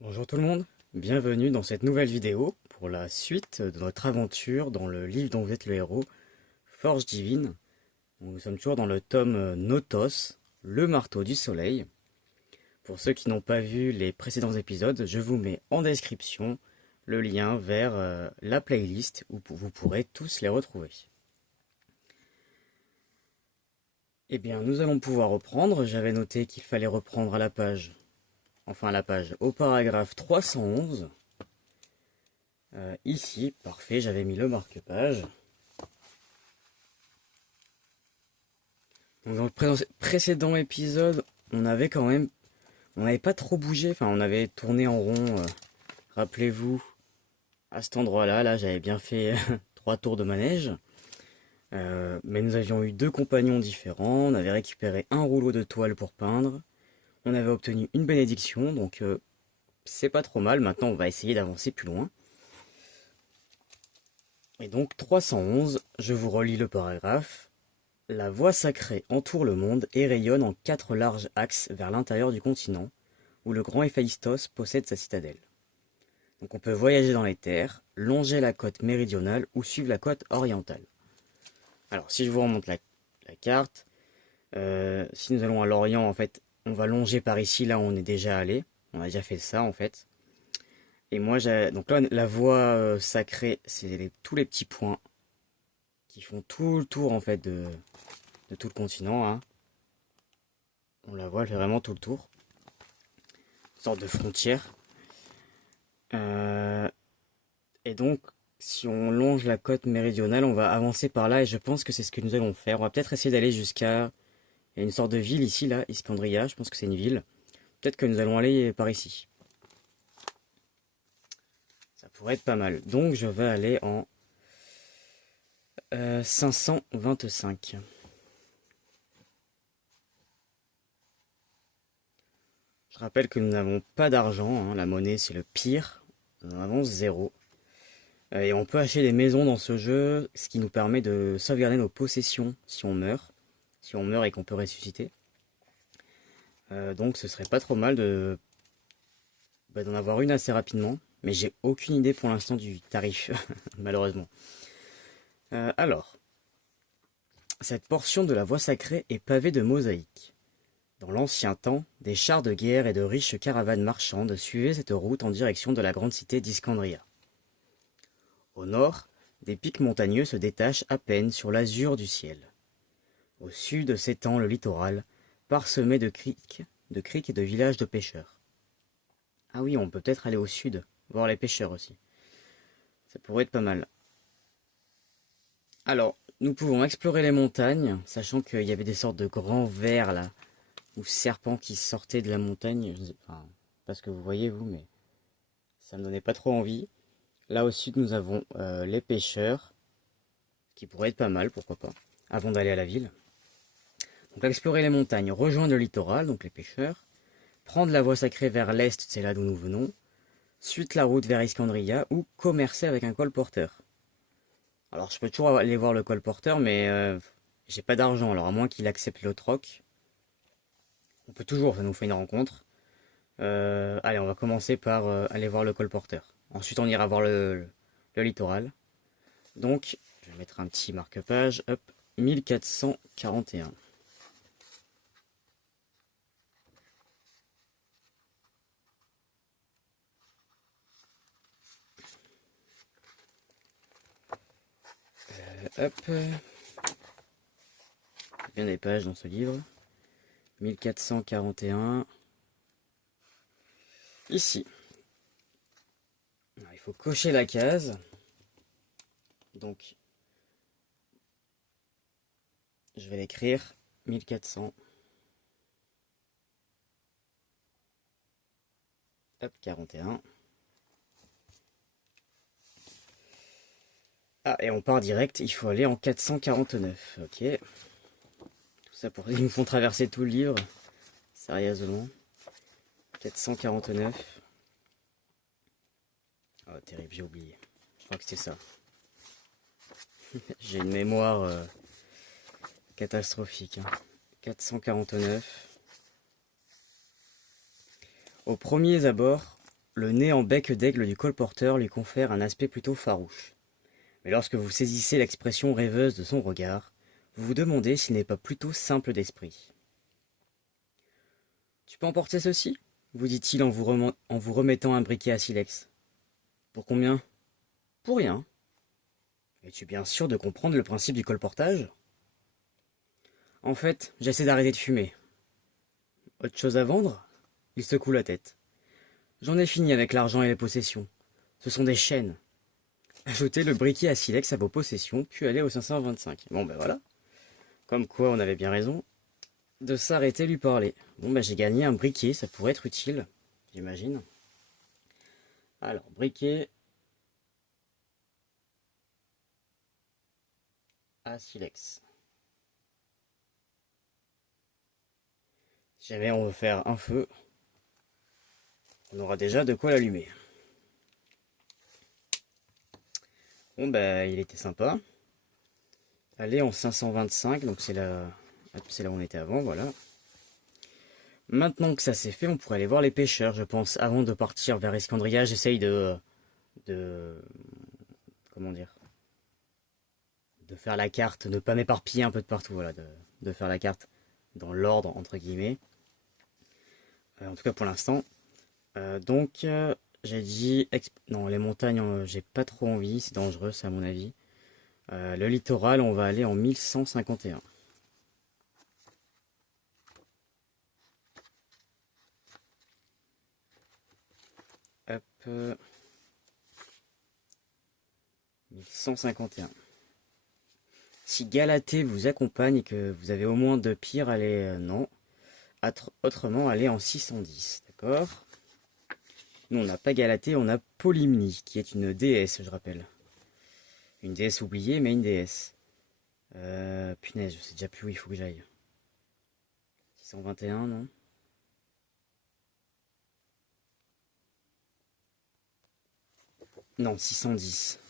Bonjour tout le monde, bienvenue dans cette nouvelle vidéo pour la suite de notre aventure dans le livre dont vous êtes le héros, Forge Divine. Nous sommes toujours dans le tome Notos, le marteau du soleil. Pour ceux qui n'ont pas vu les précédents épisodes, je vous mets en description le lien vers la playlist où vous pourrez tous les retrouver. Eh bien, nous allons pouvoir reprendre. J'avais noté qu'il fallait reprendre à la page, au paragraphe 311. Ici, parfait, j'avais mis le marque-page. Donc dans le précédent épisode, on avait quand même, on n'avait pas trop bougé, enfin on avait tourné en rond, rappelez-vous, à cet endroit-là, là j'avais bien fait 3 tours de manège. Mais nous avions eu 2 compagnons différents, on avait récupéré un rouleau de toile pour peindre, on avait obtenu une bénédiction, donc c'est pas trop mal, maintenant on va essayer d'avancer plus loin. Et donc 311, je vous relis le paragraphe. La voie sacrée entoure le monde et rayonne en 4 larges axes vers l'intérieur du continent, où le grand Héphaïstos possède sa citadelle. Donc on peut voyager dans les terres, longer la côte méridionale ou suivre la côte orientale. Alors si je vous remonte la carte, si nous allons à l'orient, en fait, on va longer par ici, là où on est déjà allé. On a déjà fait ça en fait. Et moi, donc là, la voie sacrée, c'est tous les petits points qui font tout le tour en fait de tout le continent, hein. On la voit, elle fait vraiment tout le tour. Une sorte de frontière. Euh, et donc, si on longe la côte méridionale, on va avancer par là et je pense que c'est ce que nous allons faire. On va peut-être essayer d'aller jusqu'à... Il y a une sorte de ville ici, là, Iskandria, je pense que c'est une ville. Peut-être que nous allons aller par ici. Ça pourrait être pas mal. Donc, je vais aller en 525. Je rappelle que nous n'avons pas d'argent, hein. La monnaie, c'est le pire. Nous en avons 0. Et on peut acheter des maisons dans ce jeu, ce qui nous permet de sauvegarder nos possessions si on meurt. Si on meurt et qu'on peut ressusciter. Donc ce serait pas trop mal d'en avoir une assez rapidement. Mais j'ai aucune idée pour l'instant du tarif, malheureusement. Alors, cette portion de la voie sacrée est pavée de mosaïques. Dans l'ancien temps, des chars de guerre et de riches caravanes marchandes suivaient cette route en direction de la grande cité d'Iskandria. Au nord, des pics montagneux se détachent à peine sur l'azur du ciel. Au sud s'étend le littoral, parsemé de criques et de villages de pêcheurs. Ah oui, on peut peut-être aller au sud, voir les pêcheurs aussi. Ça pourrait être pas mal. Alors, nous pouvons explorer les montagnes, sachant qu'il y avait des sortes de grands vers là, ou serpents qui sortaient de la montagne. Enfin, pas ce que vous voyez vous, mais ça me donnait pas trop envie. Là au sud, nous avons les pêcheurs, qui pourraient être pas mal, pourquoi pas, avant d'aller à la ville. Donc explorer les montagnes, rejoindre le littoral, donc les pêcheurs, prendre la voie sacrée vers l'est, c'est là d'où nous venons, suite la route vers Iskandria, ou commercer avec un colporteur. Alors je peux toujours aller voir le colporteur, mais j'ai pas d'argent, alors à moins qu'il accepte le troc, on peut toujours, ça nous fait une rencontre. Allez, on va commencer par aller voir le colporteur. Ensuite on ira voir le littoral. Donc, je vais mettre un petit marque-page, hop, 1441. Hop, bien des pages dans ce livre. 1441. Ici. Alors, il faut cocher la case. Donc, je vais l'écrire 1400. Hop, 41. Ah, et on part direct, il faut aller en 449. Ok. Tout ça pour... Ils nous font traverser tout le livre. Sérieusement. 449. Oh, terrible, j'ai oublié. Je crois que c'était ça. J'ai une mémoire catastrophique, hein. 449. Au premier abord, le nez en bec d'aigle du colporteur lui confère un aspect plutôt farouche. Mais lorsque vous saisissez l'expression rêveuse de son regard, vous vous demandez s'il n'est pas plutôt simple d'esprit. Tu peux emporter ceci vous dit-il en vous remettant un briquet à silex. Pour combien? Pour rien. Es-tu bien sûr de comprendre le principe du colportage? En fait, j'essaie d'arrêter de fumer. Autre chose à vendre? Il secoue la tête. J'en ai fini avec l'argent et les possessions. Ce sont des chaînes. Ajoutez le briquet à silex à vos possessions, puis allez au 525. Bon ben voilà. Comme quoi on avait bien raison de s'arrêter lui parler. Bon ben j'ai gagné un briquet, ça pourrait être utile, j'imagine. Alors, briquet à silex. Si jamais on veut faire un feu, on aura déjà de quoi l'allumer. Bon ben il était sympa. Allez en 525, donc c'est là où on était avant, voilà. Maintenant que ça c'est fait, on pourrait aller voir les pêcheurs, je pense. Avant de partir vers Escandria, j'essaye de... Comment dire? De faire la carte, ne pas m'éparpiller un peu de partout, voilà. De faire la carte dans l'ordre, entre guillemets. En tout cas pour l'instant. J'ai dit... Non, les montagnes, j'ai pas trop envie, c'est dangereux, ça à mon avis. Le littoral, on va aller en 1151. Hop. 1151. Si Galatée vous accompagne et que vous avez au moins 2 pires, allez... non. Autrement, allez en 610. D'accord? Nous, on n'a pas Galatée, on a Polymnie, qui est une déesse, je rappelle. Une déesse oubliée, mais une déesse. Punaise, je sais déjà plus où il faut que j'aille. 621, non? Non, 610.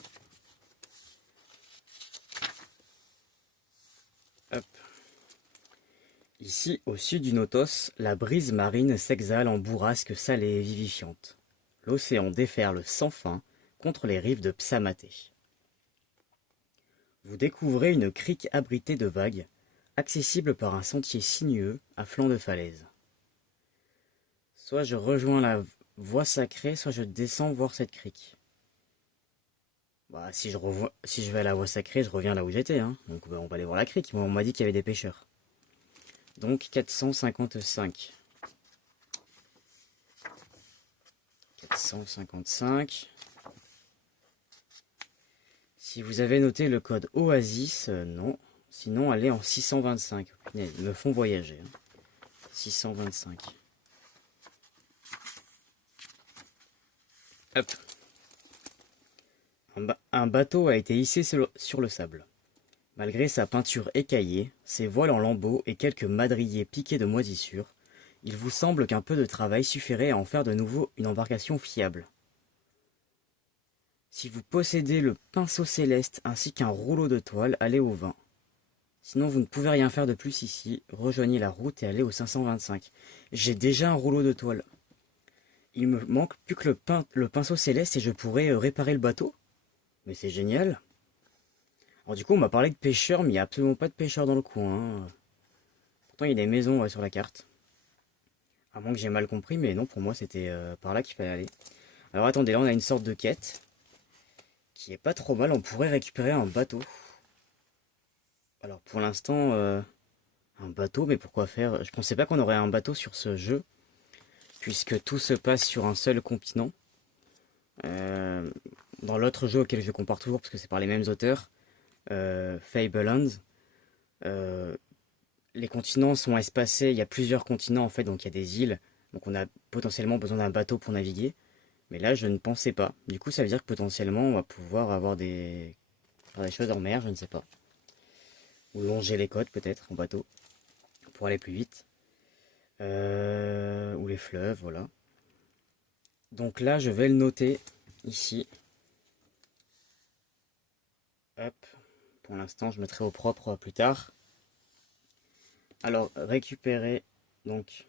Hop. Ici, au sud du Notos, la brise marine s'exhale en bourrasque salée et vivifiante. L'océan déferle sans fin contre les rives de Psamaté. Vous découvrez une crique abritée de vagues, accessible par un sentier sinueux à flanc de falaise. Soit je rejoins la voie sacrée, soit je descends voir cette crique. Bah, si je vais à la voie sacrée, je reviens là où j'étais, hein. Donc on va aller voir la crique. Moi, on m'a dit qu'il y avait des pêcheurs. Donc 455. 455. Si vous avez noté le code Oasis, non. Sinon, allez en 625. Ils me font voyager. 625. Hop. Un bateau a été hissé sur le sable. Malgré sa peinture écaillée, ses voiles en lambeaux et quelques madriers piqués de moisissure, il vous semble qu'un peu de travail suffirait à en faire de nouveau une embarcation fiable. Si vous possédez le pinceau céleste ainsi qu'un rouleau de toile, allez au 20. Sinon vous ne pouvez rien faire de plus ici, rejoignez la route et allez au 525. J'ai déjà un rouleau de toile. Il me manque plus que le pinceau céleste et je pourrais réparer le bateau. Mais c'est génial. Alors du coup on m'a parlé de pêcheurs mais il n'y a absolument pas de pêcheurs dans le coin, hein. Pourtant il y a des maisons sur la carte. À moins que j'ai mal compris, mais non, pour moi c'était par là qu'il fallait aller. Alors attendez, là on a une sorte de quête qui est pas trop mal, on pourrait récupérer un bateau. Alors pour l'instant, un bateau, mais pourquoi faire? Je pensais pas qu'on aurait un bateau sur ce jeu, puisque tout se passe sur un seul continent. Dans l'autre jeu auquel je compare toujours, parce que c'est par les mêmes auteurs, Fablelands, les continents sont espacés, il y a plusieurs continents en fait, donc il y a des îles, donc on a potentiellement besoin d'un bateau pour naviguer. Mais là, je ne pensais pas. Du coup, ça veut dire que potentiellement, on va pouvoir faire des choses en mer, je ne sais pas. Ou longer les côtes peut-être en bateau pour aller plus vite. Ou les fleuves, voilà. Donc là, je vais le noter ici. Hop. Pour l'instant, je mettrai au propre plus tard. Alors, récupérer. Donc,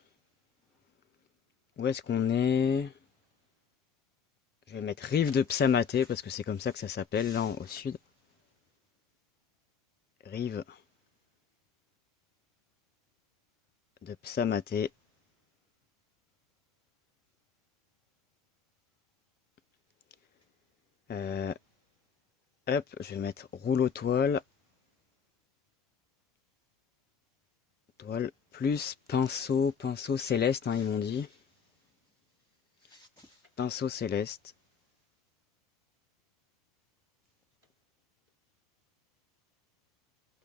où est-ce qu'on est? Je vais mettre rive de Psamathée parce que c'est comme ça que ça s'appelle là au sud. Rive de Psamathée. Euh, Hop, je vais mettre rouleau toile. Toile plus pinceau céleste, hein, ils m'ont dit. Pinceau céleste.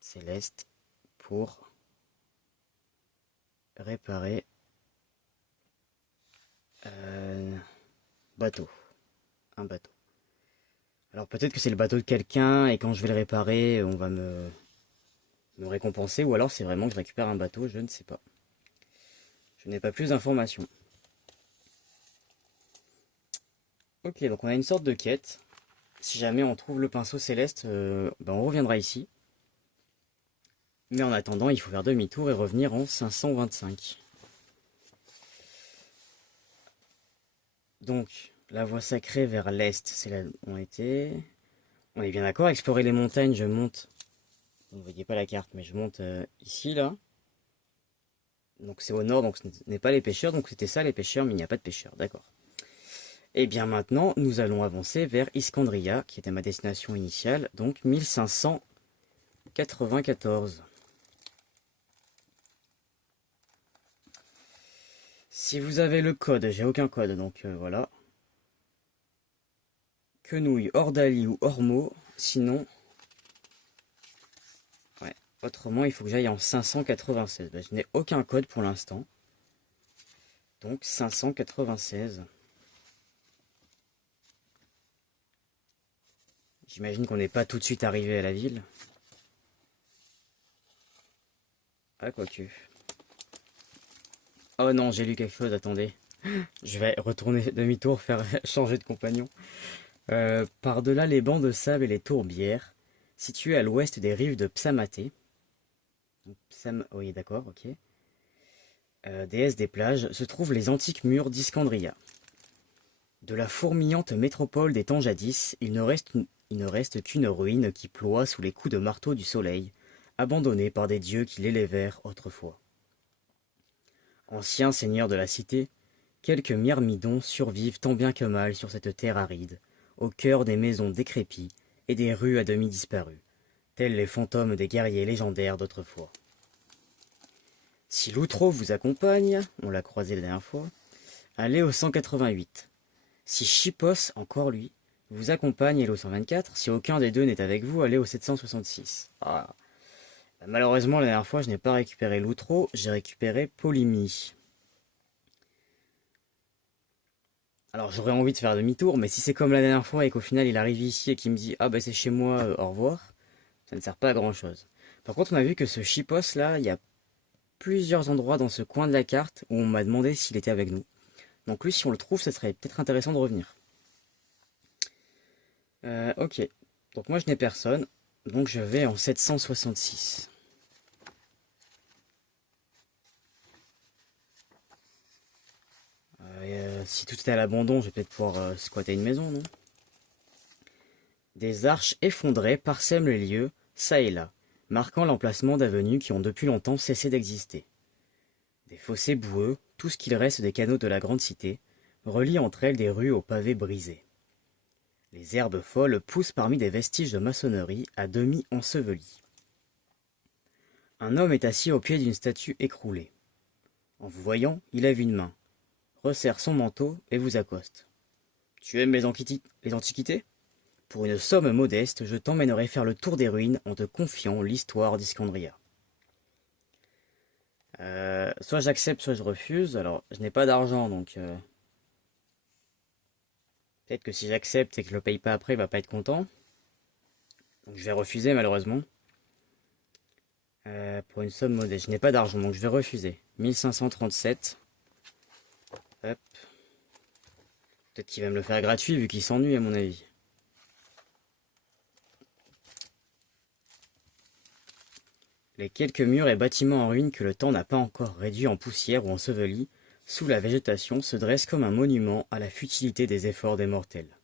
Céleste pour réparer bateau. Un bateau. Alors peut-être que c'est le bateau de quelqu'un et quand je vais le réparer, on va me récompenser ou alors c'est vraiment que je récupère un bateau, je ne sais pas. Je n'ai pas plus d'informations. Ok, donc on a une sorte de quête. Si jamais on trouve le pinceau céleste, ben on reviendra ici. Mais en attendant, il faut faire demi-tour et revenir en 525. Donc, la voie sacrée vers l'est, c'est là où on était. On est bien d'accord, explorer les montagnes, je monte. Vous ne voyez pas la carte, mais je monte ici, là. Donc c'est au nord, donc ce n'est pas les pêcheurs, donc c'était ça les pêcheurs, mais il n'y a pas de pêcheurs, d'accord. Et bien maintenant, nous allons avancer vers Iskandria, qui était ma destination initiale, donc 1594. Si vous avez le code, j'ai aucun code, donc voilà. Quenouille, Ordalie ou Ormeau, sinon... Ouais, autrement il faut que j'aille en 596. Ben, je n'ai aucun code pour l'instant. Donc 596. J'imagine qu'on n'est pas tout de suite arrivé à la ville. Ah, quoique. Oh non, j'ai lu quelque chose, attendez. Je vais retourner demi-tour, faire changer de compagnon. Par-delà les bancs de sable et les tourbières, situés à l'ouest des rives de Psamathée. Oui, d'accord, ok. Déesse des plages, se trouvent les antiques murs d'Iskandria. De la fourmillante métropole des temps jadis, il ne reste qu'une ruine qui ploie sous les coups de marteau du soleil, abandonnée par des dieux qui l'élévèrent autrefois. Anciens seigneurs de la cité, quelques myrmidons survivent tant bien que mal sur cette terre aride, au cœur des maisons décrépies et des rues à demi disparues, tels les fantômes des guerriers légendaires d'autrefois. Si Loutro vous accompagne, on l'a croisé la dernière fois, allez au 188. Si Chipos, encore lui, vous accompagne, allez au 124. Si aucun des deux n'est avec vous, allez au 766. Ah. Malheureusement, la dernière fois, je n'ai pas récupéré Loutro, j'ai récupéré Polymi. Alors j'aurais envie de faire demi-tour, mais si c'est comme la dernière fois et qu'au final il arrive ici et qu'il me dit « Ah bah c'est chez moi, au revoir », ça ne sert pas à grand chose. Par contre on a vu que ce Chipos là, il y a plusieurs endroits dans ce coin de la carte où on m'a demandé s'il était avec nous. Donc lui si on le trouve, ça serait peut-être intéressant de revenir. Ok, donc moi je n'ai personne, donc je vais en 766. Si tout est à l'abandon, je vais peut-être pouvoir squatter une maison, non? Des arches effondrées parsèment les lieux, çà et là, marquant l'emplacement d'avenues qui ont depuis longtemps cessé d'exister. Des fossés boueux, tout ce qu'il reste des canaux de la grande cité, relient entre elles des rues aux pavés brisés. Les herbes folles poussent parmi des vestiges de maçonnerie à demi ensevelies. Un homme est assis au pied d'une statue écroulée. En vous voyant, il lève une main, resserre son manteau et vous accoste. « Tu aimes les antiquités ? Pour une somme modeste, je t'emmènerai faire le tour des ruines en te confiant l'histoire d'Iskandria. » Soit j'accepte, soit je refuse. Alors, je n'ai pas d'argent, donc... peut-être que si j'accepte et que je le paye pas après, il va pas être content. Donc je vais refuser, malheureusement. Pour une somme modeste. Je n'ai pas d'argent, donc je vais refuser. 1537. Hop. Peut-être qu'il va me le faire gratuit, vu qu'il s'ennuie, à mon avis. Les quelques murs et bâtiments en ruine que le temps n'a pas encore réduits en poussière ou ensevelis sous la végétation, se dresse comme un monument à la futilité des efforts des mortels.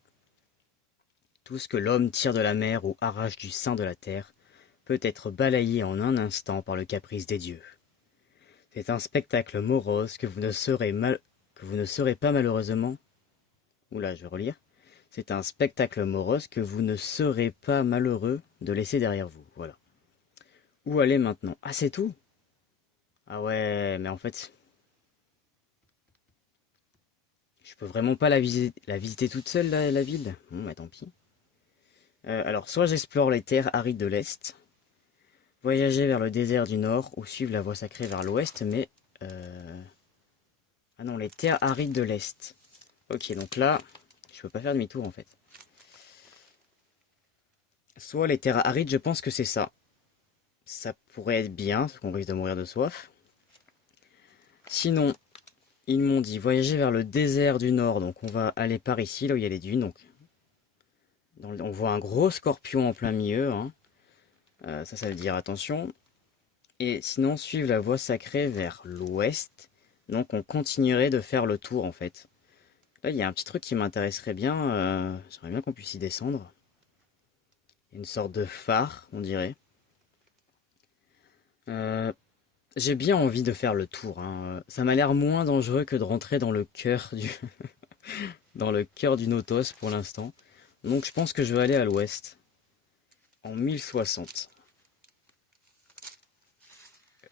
Tout ce que l'homme tire de la mer ou arrache du sein de la terre peut être balayé en un instant par le caprice des dieux. C'est un spectacle morose que vous ne serez pas malheureusement. Oula, je vais relire. C'est un spectacle morose que vous ne serez pas malheureux de laisser derrière vous. Voilà. Où aller maintenant? Ah, c'est tout? Ah ouais, mais en fait, je peux vraiment pas la visiter toute seule, la ville? Bon, bah tant pis. Alors, soit j'explore les terres arides de l'Est, voyager vers le désert du Nord ou suivre la voie sacrée vers l'Ouest, mais... Ah non, les terres arides de l'Est. Ok, donc là, je peux pas faire demi-tour en fait. Soit les terres arides, je pense que c'est ça. Ça pourrait être bien, parce qu'on risque de mourir de soif. Sinon, ils m'ont dit voyager vers le désert du Nord, donc on va aller par ici, là où il y a les dunes. Donc, on voit un gros scorpion en plein milieu, hein. Ça veut dire attention. Et sinon, suivre la voie sacrée vers l'ouest. Donc on continuerait de faire le tour en fait. Là, il y a un petit truc qui m'intéresserait bien. J'aimerais bien qu'on puisse y descendre. Une sorte de phare, on dirait. J'ai bien envie de faire le tour, hein. Ça m'a l'air moins dangereux que de rentrer dans le cœur du dans le cœur du Notos pour l'instant. Donc je pense que je vais aller à l'ouest. En 1060.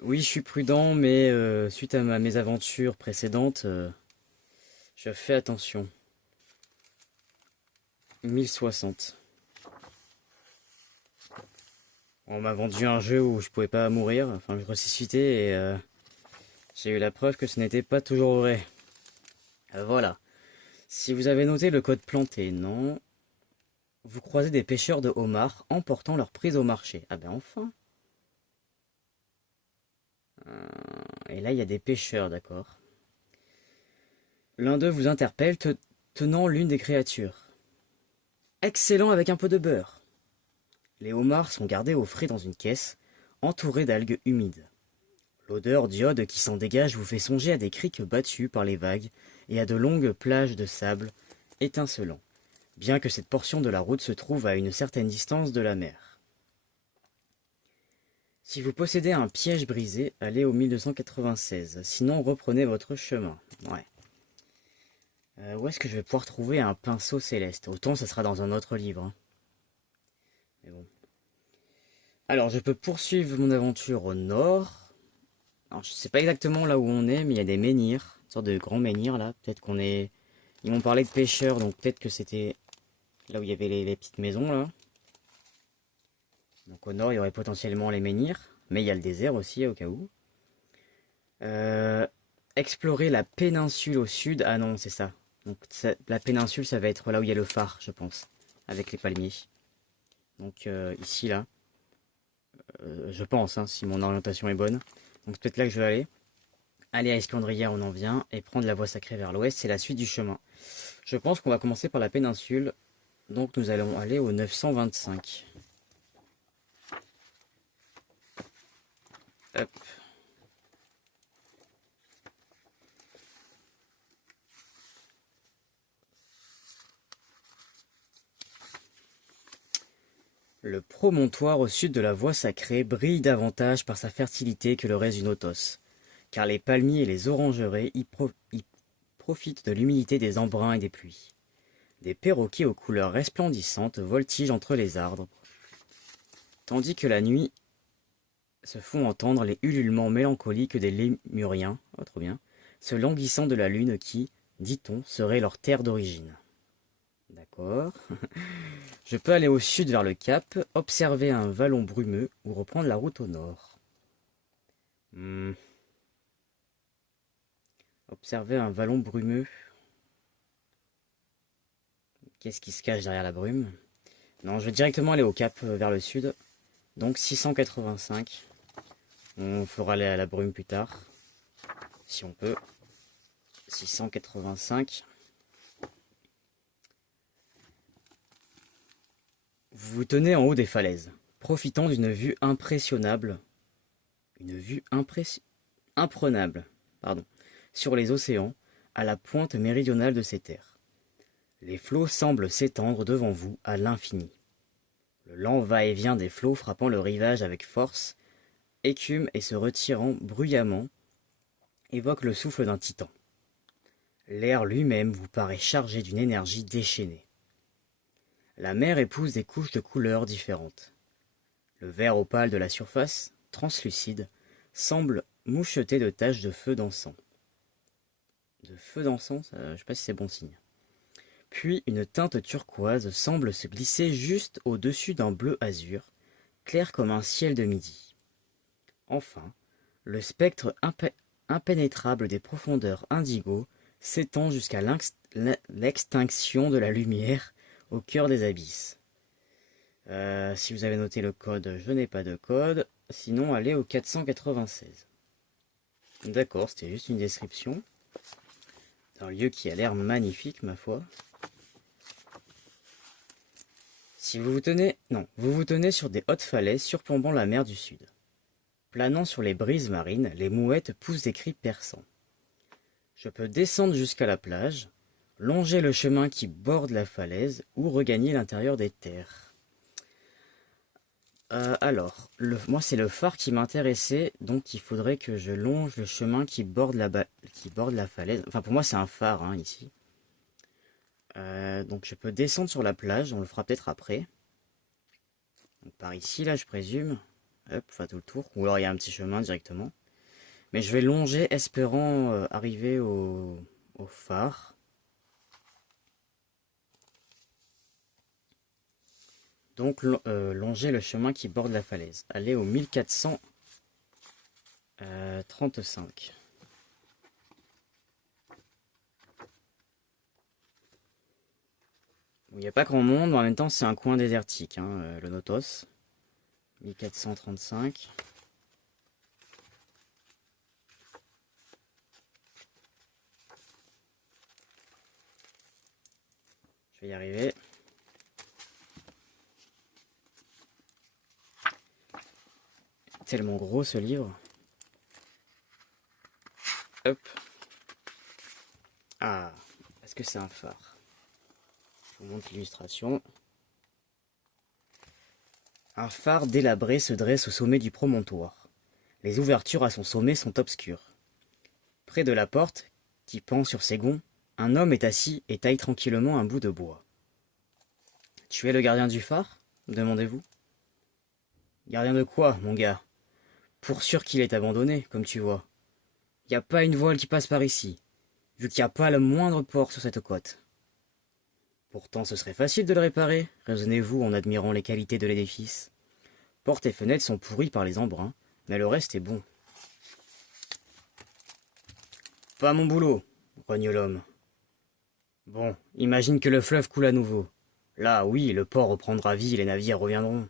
Oui, je suis prudent, mais suite à mes aventures précédentes, je fais attention. 1060. On m'a vendu un jeu où je pouvais pas mourir, enfin je ressuscitais et j'ai eu la preuve que ce n'était pas toujours vrai. Voilà. Si vous avez noté le code planté, non. Vous croisez des pêcheurs de homards emportant leur prise au marché. Ah ben enfin. Et là il y a des pêcheurs, d'accord. L'un d'eux vous interpelle tenant l'une des créatures. Excellent avec un peu de beurre. Les homards sont gardés au frais dans une caisse, entourée d'algues humides. L'odeur d'iode qui s'en dégage vous fait songer à des criques battues par les vagues et à de longues plages de sable étincelant, bien que cette portion de la route se trouve à une certaine distance de la mer. Si vous possédez un piège brisé, allez au 1296, sinon reprenez votre chemin. Ouais. Où est-ce que je vais pouvoir trouver un pinceau céleste? Autant ça sera dans un autre livre, hein. Mais bon. Alors, je peux poursuivre mon aventure au nord. Alors, je sais pas exactement là où on est, mais il y a des menhirs, une sorte de grands menhirs là. Peut-être qu'on est... Ils m'ont parlé de pêcheurs, donc peut-être que c'était là où il y avait les petites maisons là. Donc au nord, il y aurait potentiellement les menhirs, mais il y a le désert aussi au cas où. Explorer la péninsule au sud. Ah non, c'est ça. Donc la péninsule, ça va être là où il y a le phare, je pense, avec les palmiers. Donc ici là. Je pense, hein, si mon orientation est bonne. Donc c'est peut-être là que je vais aller. Aller à Escandria, on en vient, et prendre la voie sacrée vers l'ouest, c'est la suite du chemin. Je pense qu'on va commencer par la péninsule, donc nous allons aller au 925. Hop. Le promontoire au sud de la voie sacrée brille davantage par sa fertilité que le reste du Notos, car les palmiers et les orangeraies y profitent de l'humidité des embruns et des pluies. Des perroquets aux couleurs resplendissantes voltigent entre les arbres, tandis que la nuit se font entendre les ululements mélancoliques des lémuriens, oh, trop bien, se languissant de la lune qui, dit-on, serait leur terre d'origine. D'accord. Je peux aller au sud vers le cap, observer un vallon brumeux ou reprendre la route au nord. Observer un vallon brumeux. Qu'est-ce qui se cache derrière la brume? Non, je vais directement aller au cap vers le sud. Donc 685. On fera aller à la brume plus tard. Si on peut. 685. Vous vous tenez en haut des falaises, profitant d'une vue impressionnable. Une vue imprenable. Pardon. sur les océans, à la pointe méridionale de ces terres. Les flots semblent s'étendre devant vous à l'infini. Le lent va-et-vient des flots frappant le rivage avec force, écume et se retirant bruyamment, évoque le souffle d'un titan. L'air lui-même vous paraît chargé d'une énergie déchaînée. La mer épouse des couches de couleurs différentes. Le vert opale de la surface, translucide, semble moucheté de taches de feu d'encens. De feu d'encens, je sais pas si c'est bon signe. Puis une teinte turquoise semble se glisser juste au-dessus d'un bleu azur, clair comme un ciel de midi. Enfin, le spectre impénétrable des profondeurs indigo s'étend jusqu'à l'extinction de la lumière au cœur des abysses. Si vous avez noté le code, je n'ai pas de code. Sinon, allez au 496. D'accord, c'était juste une description d'un lieu qui a l'air magnifique, ma foi. Si vous vous tenez... Non, vous vous tenez sur des hautes falaises surplombant la mer du Sud. Planant sur les brises marines, les mouettes poussent des cris perçants. Je peux descendre jusqu'à la plage, longer le chemin qui borde la falaise ou regagner l'intérieur des terres. Moi c'est le phare qui m'intéressait, donc il faudrait que je longe le chemin qui borde la falaise. Enfin pour moi c'est un phare hein, ici. Donc je peux descendre sur la plage, on le fera peut-être après. Donc, par ici là je présume. Hop, on fait tout le tour. Ou alors il y a un petit chemin directement. Mais je vais longer espérant arriver au phare. Donc longer le chemin qui borde la falaise. Aller au 1435. Il n'y a pas grand monde, mais en même temps c'est un coin désertique, hein, le Notos. 1435. Je vais y arriver. Tellement gros ce livre. Hop. Ah, est-ce que c'est un phare? Je vous montre l'illustration. Un phare délabré se dresse au sommet du promontoire. Les ouvertures à son sommet sont obscures. Près de la porte, qui pend sur ses gonds, un homme est assis et taille tranquillement un bout de bois. Tu es le gardien du phare? Demandez-vous. Gardien de quoi, mon gars? Pour sûr qu'il est abandonné, comme tu vois. Y a pas une voile qui passe par ici, vu qu'il n'y a pas le moindre port sur cette côte. Pourtant ce serait facile de le réparer, raisonnez-vous en admirant les qualités de l'édifice. Portes et fenêtres sont pourries par les embruns, mais le reste est bon. Pas mon boulot, grogne l'homme. Bon, imagine que le fleuve coule à nouveau. Là, oui, le port reprendra vie et les navires reviendront.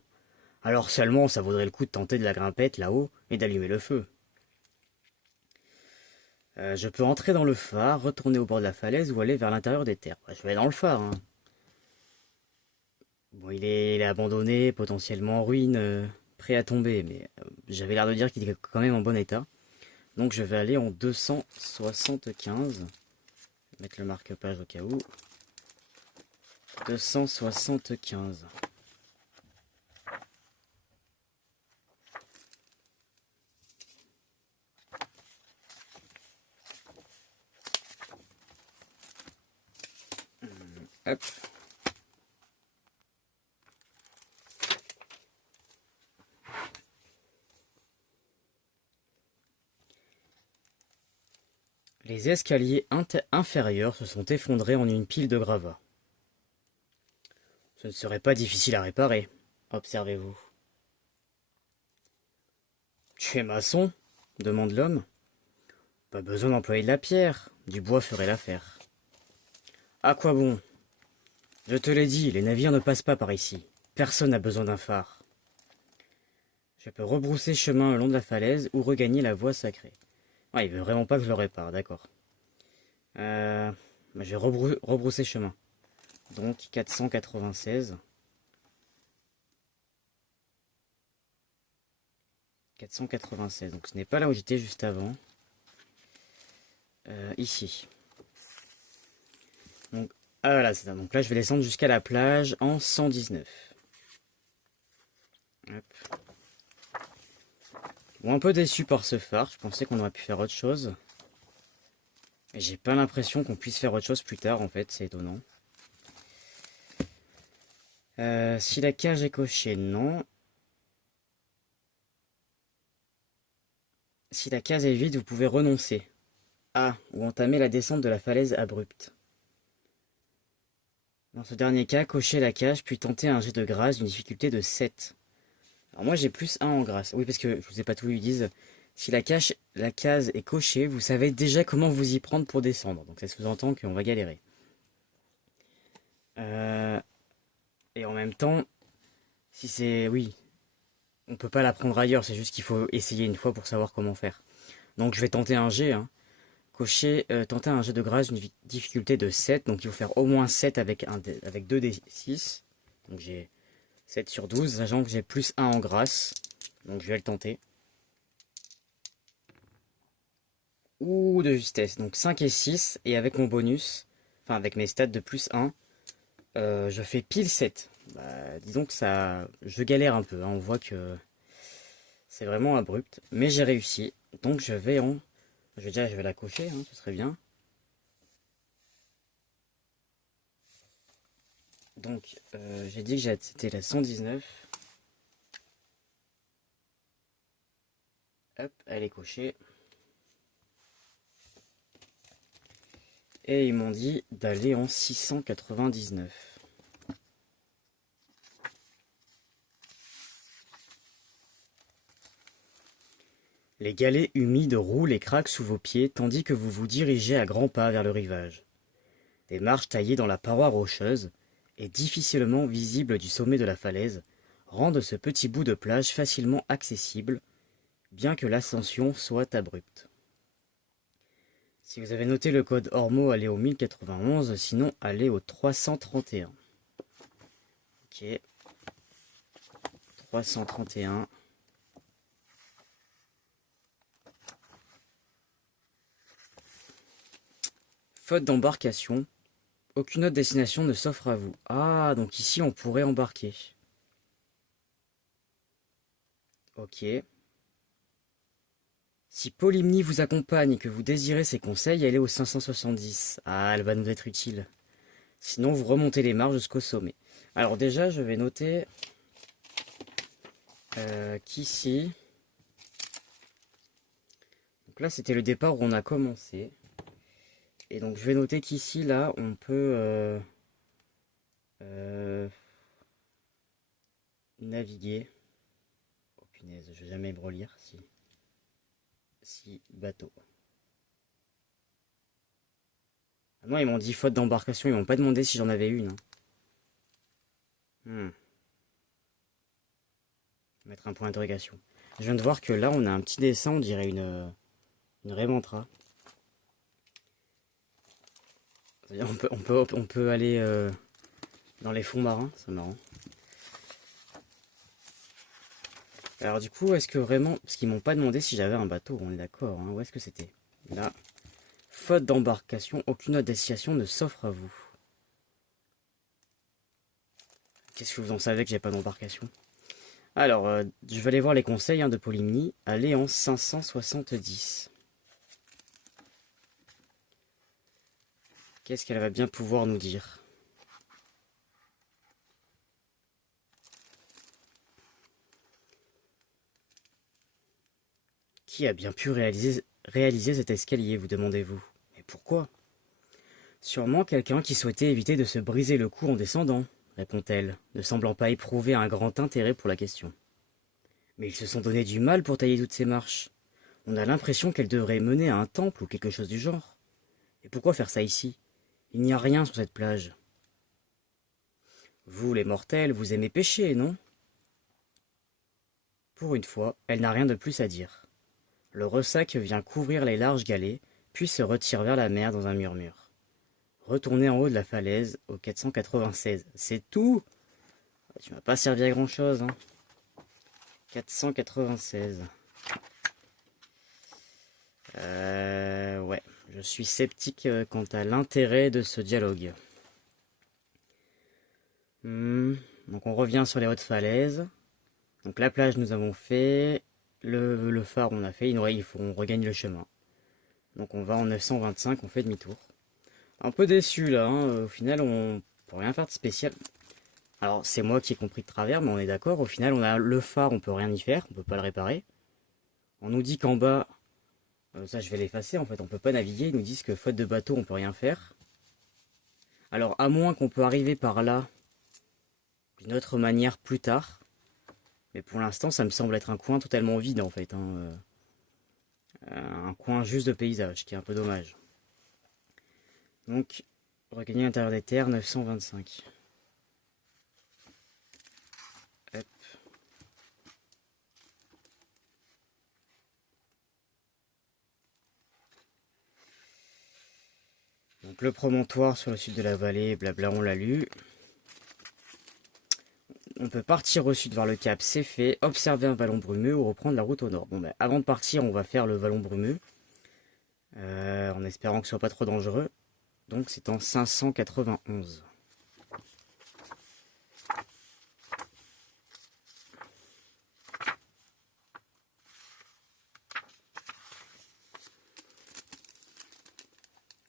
Alors seulement ça vaudrait le coup de tenter de la grimpette là-haut et d'allumer le feu. Je peux entrer dans le phare, retourner au bord de la falaise ou aller vers l'intérieur des terres. Je vais dans le phare, hein. Bon, il est abandonné, potentiellement en ruine, prêt à tomber, mais j'avais l'air de dire qu'il était quand même en bon état. Donc je vais aller en 275. Mettre le marque-page au cas où. 275. Hop. Les escaliers inférieurs se sont effondrés en une pile de gravats. Ce ne serait pas difficile à réparer, observez-vous. Tu es maçon? Demande l'homme. Pas besoin d'employer de la pierre, du bois ferait l'affaire. À quoi bon? Je te l'ai dit, les navires ne passent pas par ici. Personne n'a besoin d'un phare. Je peux rebrousser chemin le long de la falaise ou regagner la voie sacrée. Ah, il veut vraiment pas que je le répare, d'accord. Je vais rebrousser chemin. Donc 496. 496, donc ce n'est pas là où j'étais juste avant. ici. Donc, ah voilà, c'est ça. Donc là, je vais descendre jusqu'à la plage en 119. Hop. Bon, un peu déçu par ce phare. Je pensais qu'on aurait pu faire autre chose. Et j'ai pas l'impression qu'on puisse faire autre chose plus tard, en fait. C'est étonnant. Si la cage est cochée, non. Si la case est vide, vous pouvez renoncer. Ah, ou entamer la descente de la falaise abrupte. Dans ce dernier cas, cochez la cage, puis tentez un jet de grâce d'une difficulté de 7. Alors moi j'ai plus 1 en grâce. Oui, parce que je vous ai pas tout lu, ils disent si la case est cochée, vous savez déjà comment vous y prendre pour descendre. Donc ça sous-entend qu'on va galérer. Et en même temps, si c'est... Oui, on peut pas la prendre ailleurs, c'est juste qu'il faut essayer une fois pour savoir comment faire. Donc je vais tenter un jet. Hein. Cocher, tenter un jet de grâce d'une difficulté de 7. Donc il faut faire au moins 7 avec 2 d 6. Donc j'ai 7 sur 12, sachant que j'ai plus 1 en grâce. Donc je vais le tenter. Ouh, de justesse. Donc 5 et 6. Et avec mon bonus, enfin avec mes stats de plus 1, je fais pile 7. Bah, disons que ça... Je galère un peu. Hein. On voit que c'est vraiment abrupt. Mais j'ai réussi. Donc je vais en... Je vais la cocher, hein, ce serait bien. Donc j'ai dit que c'était la 119. Hop, elle est cochée. Et ils m'ont dit d'aller en 699. Les galets humides roulent et craquent sous vos pieds tandis que vous vous dirigez à grands pas vers le rivage. Des marches taillées dans la paroi rocheuse et difficilement visibles du sommet de la falaise rendent ce petit bout de plage facilement accessible, bien que l'ascension soit abrupte. Si vous avez noté le code Ormo, allez au 1091, sinon allez au 331. Ok. 331. Faute d'embarcation, aucune autre destination ne s'offre à vous. Ah, donc ici on pourrait embarquer. Ok. Si Polymnie vous accompagne et que vous désirez ses conseils, allez au 570. Ah, elle va nous être utile. Sinon, vous remontez les marches jusqu'au sommet. Alors déjà, je vais noter qu'ici... Donc là, c'était le départ où on a commencé. Et donc, je vais noter qu'ici, là, on peut naviguer. Oh punaise, je vais jamais me relire. Si, bateau. Ah non, ils m'ont dit faute d'embarcation, ils m'ont pas demandé si j'en avais une. Hein. Mettre un point d'interrogation. Je viens de voir que là, on a un petit dessin, on dirait une remontra. C'est-à-dire on peut aller dans les fonds marins, c'est marrant. Alors du coup, est-ce que vraiment... Parce qu'ils m'ont pas demandé si j'avais un bateau, on est d'accord, hein. Où est-ce que c'était? Là. Faute d'embarcation, aucune autre destination ne s'offre à vous. Qu'est-ce que vous en savez que j'ai pas d'embarcation? Alors, je vais aller voir les conseils de Polymnie. Allez en 570. Qu'est-ce qu'elle va bien pouvoir nous dire? Qui a bien pu réaliser cet escalier, vous demandez-vous? Mais pourquoi? Sûrement quelqu'un qui souhaitait éviter de se briser le cou en descendant, répond-elle, ne semblant pas éprouver un grand intérêt pour la question. Mais ils se sont donné du mal pour tailler toutes ces marches. On a l'impression qu'elles devraient mener à un temple ou quelque chose du genre. Et pourquoi faire ça ici? Il n'y a rien sur cette plage. Vous, les mortels, vous aimez pêcher, non? Pour une fois, elle n'a rien de plus à dire. Le ressac vient couvrir les larges galets, puis se retire vers la mer dans un murmure. Retournez en haut de la falaise au 496. C'est tout? Tu m'as pas servi à grand chose, hein. 496. Ouais, Je suis sceptique quant à l'intérêt de ce dialogue. Donc on revient sur les hautes falaises. Donc la plage nous avons fait. Le phare on a fait. On regagne le chemin. Donc on va en 925, on fait demi-tour. Un peu déçu là, hein. Au final on peut rien faire de spécial. Alors c'est moi qui ai compris de travers, mais on est d'accord. Au final on a le phare, on peut rien y faire, on peut pas le réparer. On nous dit qu'en bas, ça je vais l'effacer en fait, on peut pas naviguer. Ils nous disent que faute de bateau on peut rien faire. Alors à moins qu'on peut arriver par là d'une autre manière plus tard. Mais pour l'instant ça me semble être un coin totalement vide en fait, hein. Un coin juste de paysage, qui est un peu dommage. Donc, regagner l'intérieur des terres, 925. Hop. Donc le promontoire sur le sud de la vallée, blabla, on l'a lu. On peut partir au sud vers le cap, c'est fait. Observer un vallon brumeux ou reprendre la route au nord. Bon, ben, avant de partir, on va faire le vallon brumeux. En espérant que ce soit pas trop dangereux. Donc c'est en 591.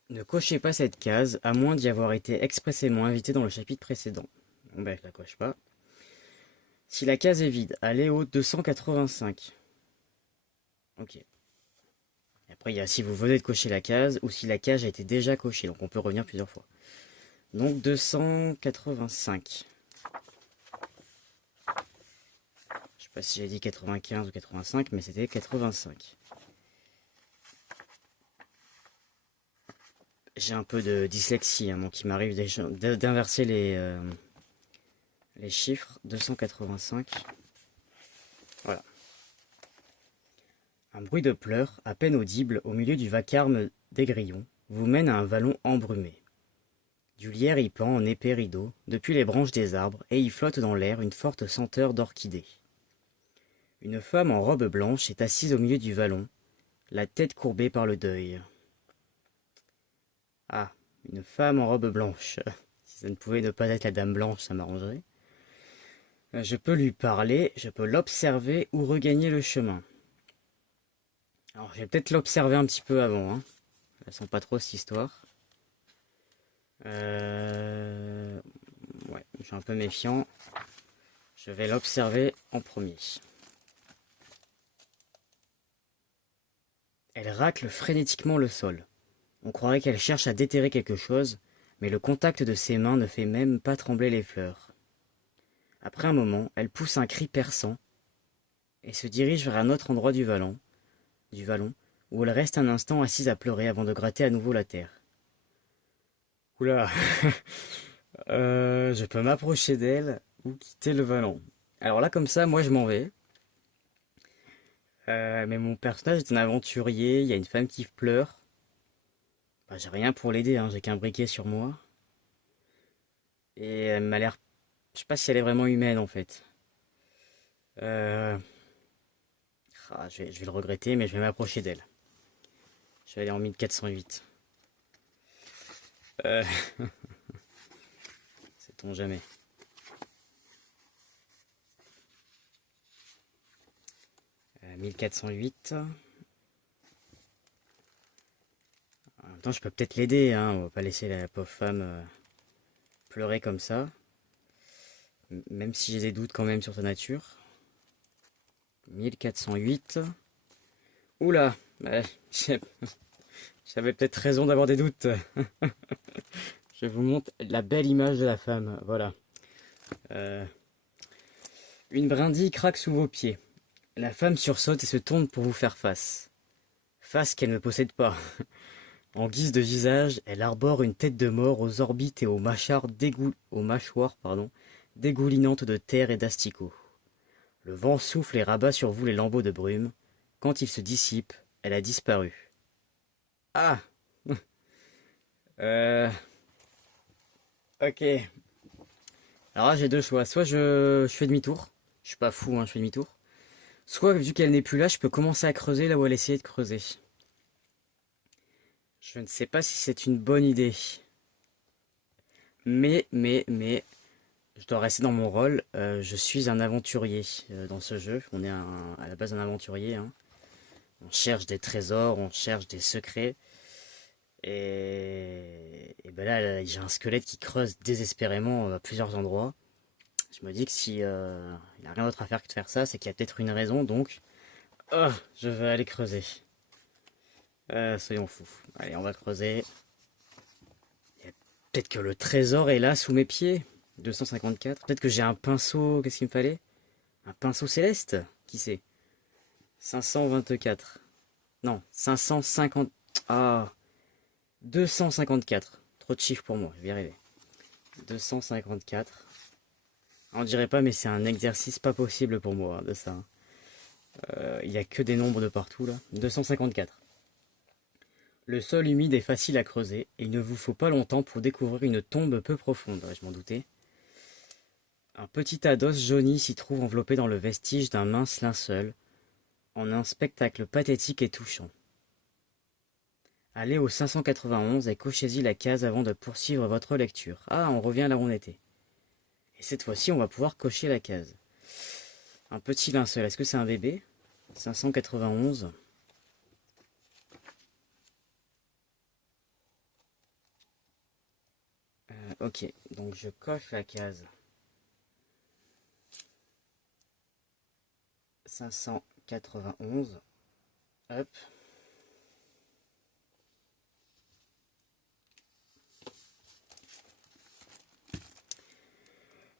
Ne cochez pas cette case, à moins d'y avoir été expressément invité dans le chapitre précédent. Bon ben, je la coche pas. Si la case est vide, allez au 285. Ok. Et après, il y a si vous venez de cocher la case ou si la case a été déjà cochée. Donc on peut revenir plusieurs fois. Donc 285. Je sais pas si j'ai dit 95 ou 85, mais c'était 85. J'ai un peu de dyslexie, hein, donc il m'arrive d'inverser les chiffres. 285. Voilà. Un bruit de pleurs, à peine audible au milieu du vacarme des grillons, vous mène à un vallon embrumé. Du lierre y pend en épais rideau, depuis les branches des arbres, et y flotte dans l'air une forte senteur d'orchidées. Une femme en robe blanche est assise au milieu du vallon, la tête courbée par le deuil. Ah, une femme en robe blanche. Si ça ne pouvait ne pas être la dame blanche, ça m'arrangerait. Je peux lui parler, je peux l'observer ou regagner le chemin. Alors, je vais peut-être l'observer un petit peu avant, hein. Je la sens pas trop cette histoire. Ouais, je suis un peu méfiant. Je vais l'observer en premier. Elle racle frénétiquement le sol. On croirait qu'elle cherche à déterrer quelque chose, mais le contact de ses mains ne fait même pas trembler les fleurs. Après un moment, elle pousse un cri perçant et se dirige vers un autre endroit du vallon, où elle reste un instant assise à pleurer avant de gratter à nouveau la terre. Oula, je peux m'approcher d'elle ou quitter le vallon. Alors là, comme ça, moi je m'en vais. Mais mon personnage est un aventurier, il y a une femme qui pleure. Bah, j'ai rien pour l'aider, hein, j'ai qu'un briquet sur moi. Et elle m'a l'air... Je sais pas si elle est vraiment humaine en fait. Euh... je vais le regretter, mais je vais m'approcher d'elle. Je vais aller en 1408. Euh... Sait-on jamais. Euh, 1408. En même temps, je peux peut-être l'aider, hein. On va pas laisser la pauvre femme pleurer comme ça. Même si j'ai des doutes quand même sur sa nature. 1408. Oula, j'avais peut-être raison d'avoir des doutes. Je vous montre la belle image de la femme. Voilà. Une brindille craque sous vos pieds. La femme sursaute et se tourne pour vous faire face. Face qu'elle ne possède pas. En guise de visage, elle arbore une tête de mort aux orbites et aux mâchoires dégoulinantes de terre et d'asticots. Le vent souffle et rabat sur vous les lambeaux de brume. Quand ils se dissipent, elle a disparu. Ah. Ok. Alors là, j'ai deux choix. Soit je fais demi-tour. Je suis pas fou, hein, je fais demi-tour. Soit, vu qu'elle n'est plus là, je peux commencer à creuser là où elle essayait de creuser. Je ne sais pas si c'est une bonne idée. Mais, je dois rester dans mon rôle. Je suis un aventurier dans ce jeu. On est à la base un aventurier, hein. On cherche des trésors, on cherche des secrets. Et ben là, j'ai un squelette qui creuse désespérément à plusieurs endroits. Je me dis que si il a rien d'autre à faire que de faire ça, c'est qu'il y a peut-être une raison. Donc, oh, je vais aller creuser. Soyons fous. Allez, on va creuser. Peut-être que le trésor est là sous mes pieds. 254. Peut-être que j'ai un pinceau. Qu'est-ce qu'il me fallait? Un pinceau céleste? Qui sait? 524. Non, 550. Ah, 254. Trop de chiffres pour moi, je vais y arriver. 254. On dirait pas, mais c'est un exercice pas possible pour moi de ça. Il y a que des nombres de partout là. 254. Le sol humide est facile à creuser et il ne vous faut pas longtemps pour découvrir une tombe peu profonde. Ouais, je m'en doutais. Un petit tas d'os jaunis s'y trouve enveloppé dans le vestige d'un mince linceul, en un spectacle pathétique et touchant. Allez au 591 et cochez-y la case avant de poursuivre votre lecture. Ah, on revient là où on était. Et cette fois-ci, on va pouvoir cocher la case. Un petit linceul, est-ce que c'est un bébé? 591. Ok, donc je coche la case 591. Hop.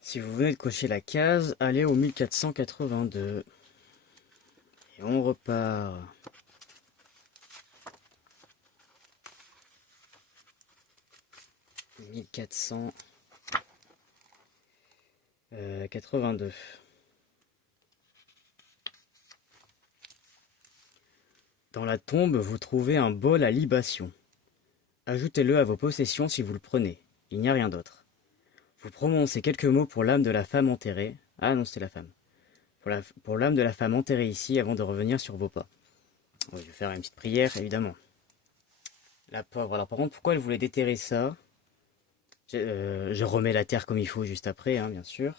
Si vous venez de cocher la case, allez au 1482. Et on repart. 1482. Dans la tombe, vous trouvez un bol à libation. Ajoutez-le à vos possessions si vous le prenez. Il n'y a rien d'autre. Vous prononcez quelques mots pour l'âme de la femme enterrée. Ah non, c'était la femme. Pour l'âme de la femme enterrée ici avant de revenir sur vos pas. Oui, je vais faire une petite prière, évidemment. La pauvre. Alors par contre, pourquoi elle voulait déterrer ça? Je remets la terre comme il faut juste après, hein, bien sûr.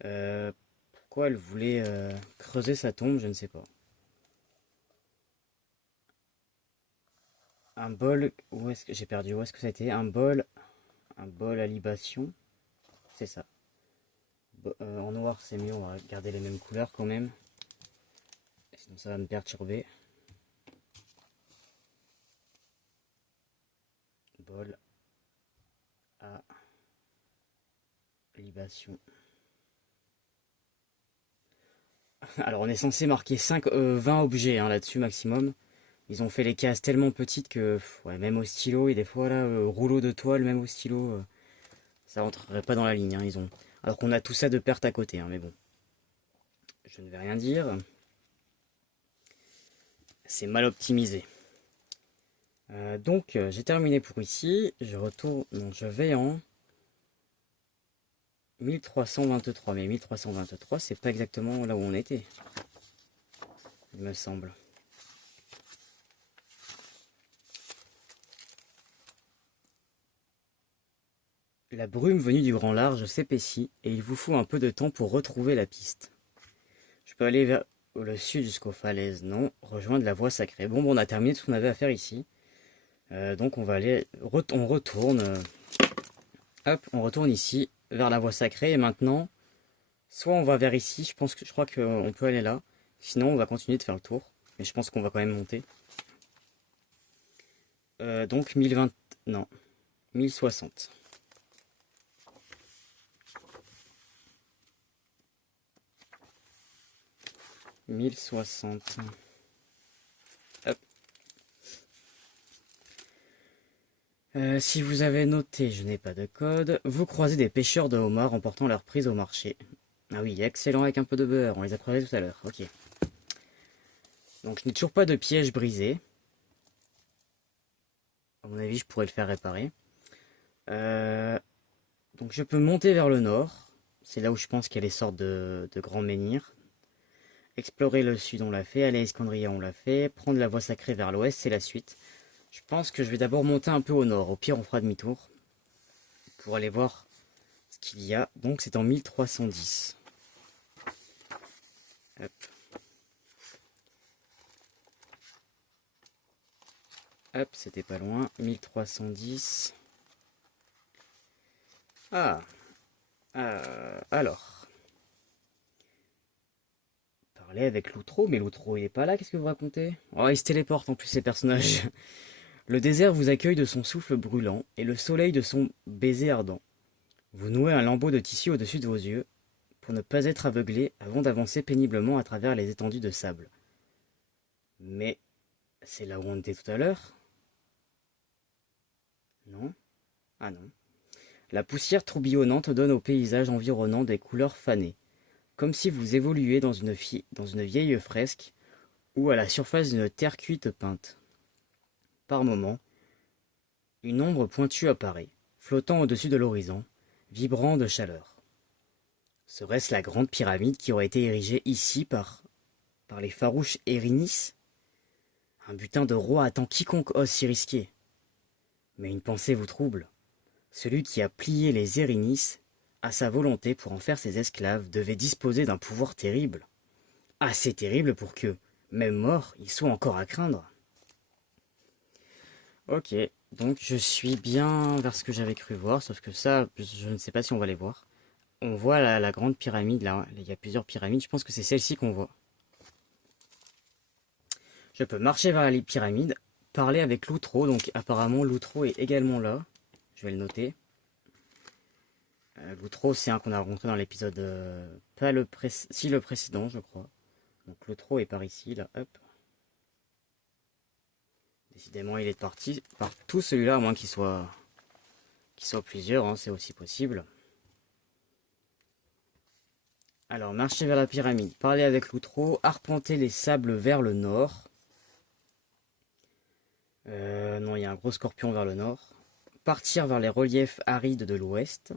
Pourquoi elle voulait creuser sa tombe, je ne sais pas. Un bol, où est-ce que j'ai perdu? Où est-ce que ça a été? Un bol à libation. C'est ça. En noir, c'est mieux, on va garder les mêmes couleurs quand même. Sinon, ça va me perturber. Bol à libation. Alors, on est censé marquer 20 objets hein, là-dessus maximum. Ils ont fait les cases tellement petites que, ouais, même au stylo, et des fois là, rouleau de toile, même au stylo, ça rentrerait pas dans la ligne. Hein, ils ont... Alors qu'on a tout ça de perte à côté, hein, mais bon. Je ne vais rien dire. C'est mal optimisé. Donc, j'ai terminé pour ici. Je retourne. Non, je vais en 1323. Mais 1323, c'est pas exactement là où on était. Il me semble. La brume venue du grand large s'épaissit et il vous faut un peu de temps pour retrouver la piste. Je peux aller vers le sud jusqu'aux falaises. Non, rejoindre la voie sacrée. Bon, on a terminé tout ce qu'on avait à faire ici. Donc on va aller, on retourne, hop, on retourne ici vers la voie sacrée et maintenant, soit on va vers ici, je crois qu'on peut aller là, sinon on va continuer de faire le tour, mais je pense qu'on va quand même monter. Donc 1020, non, 1060. « 1060. » Hop. Si vous avez noté, je n'ai pas de code. Vous croisez des pêcheurs de homards emportant leur prise au marché. Ah oui, excellent avec un peu de beurre. On les a croisés tout à l'heure. Ok. Donc je n'ai toujours pas de piège brisé. À mon avis, je pourrais le faire réparer. Donc je peux monter vers le nord. C'est là où je pense qu'il y a les sortes de grands menhirs. Explorer le sud, on l'a fait. Aller à Escandria, on l'a fait. Prendre la voie sacrée vers l'ouest, c'est la suite. Je pense que je vais d'abord monter un peu au nord. Au pire, on fera demi-tour pour aller voir ce qu'il y a. Donc, c'est en 1310. Hop. Hop, c'était pas loin. 1310. Ah, alors. Parler avec Loutreau, mais Loutreau il est pas là, qu'est-ce que vous racontez? Oh, il se téléporte en plus ces personnages. Le désert vous accueille de son souffle brûlant et le soleil de son baiser ardent. Vous nouez un lambeau de tissu au-dessus de vos yeux pour ne pas être aveuglé avant d'avancer péniblement à travers les étendues de sable. Mais c'est là où on était tout à l'heure? Non? Ah non. La poussière tourbillonnante donne au paysage environnant des couleurs fanées, comme si vous évoluiez dans une vieille fresque ou à la surface d'une terre cuite peinte. Par moments, une ombre pointue apparaît, flottant au-dessus de l'horizon, vibrant de chaleur. Serait-ce la grande pyramide qui aurait été érigée ici par les farouches Érinis? Un butin de roi attend quiconque ose s'y risquer. Mais une pensée vous trouble. Celui qui a plié les Érinis à sa volonté pour en faire ses esclaves devait disposer d'un pouvoir terrible. Assez terrible pour que, même mort, il soit encore à craindre. Ok, donc je suis bien vers ce que j'avais cru voir, sauf que ça, je ne sais pas si on va les voir. On voit la grande pyramide là, il y a plusieurs pyramides, je pense que c'est celle-ci qu'on voit. Je peux marcher vers la pyramide, parler avec Loutreau, donc apparemment Loutreau est également là. Je vais le noter. Loutreau, c'est un qu'on a rencontré dans l'épisode, pas le si le précédent, je crois. Donc Loutreau est par ici, là, hop. Décidément, il est parti partout celui-là, à moins qu'il soit plusieurs, hein, c'est aussi possible. Alors, marcher vers la pyramide, parler avec Loutreau, arpenter les sables vers le nord. Non, il y a un gros scorpion vers le nord. Partir vers les reliefs arides de l'ouest.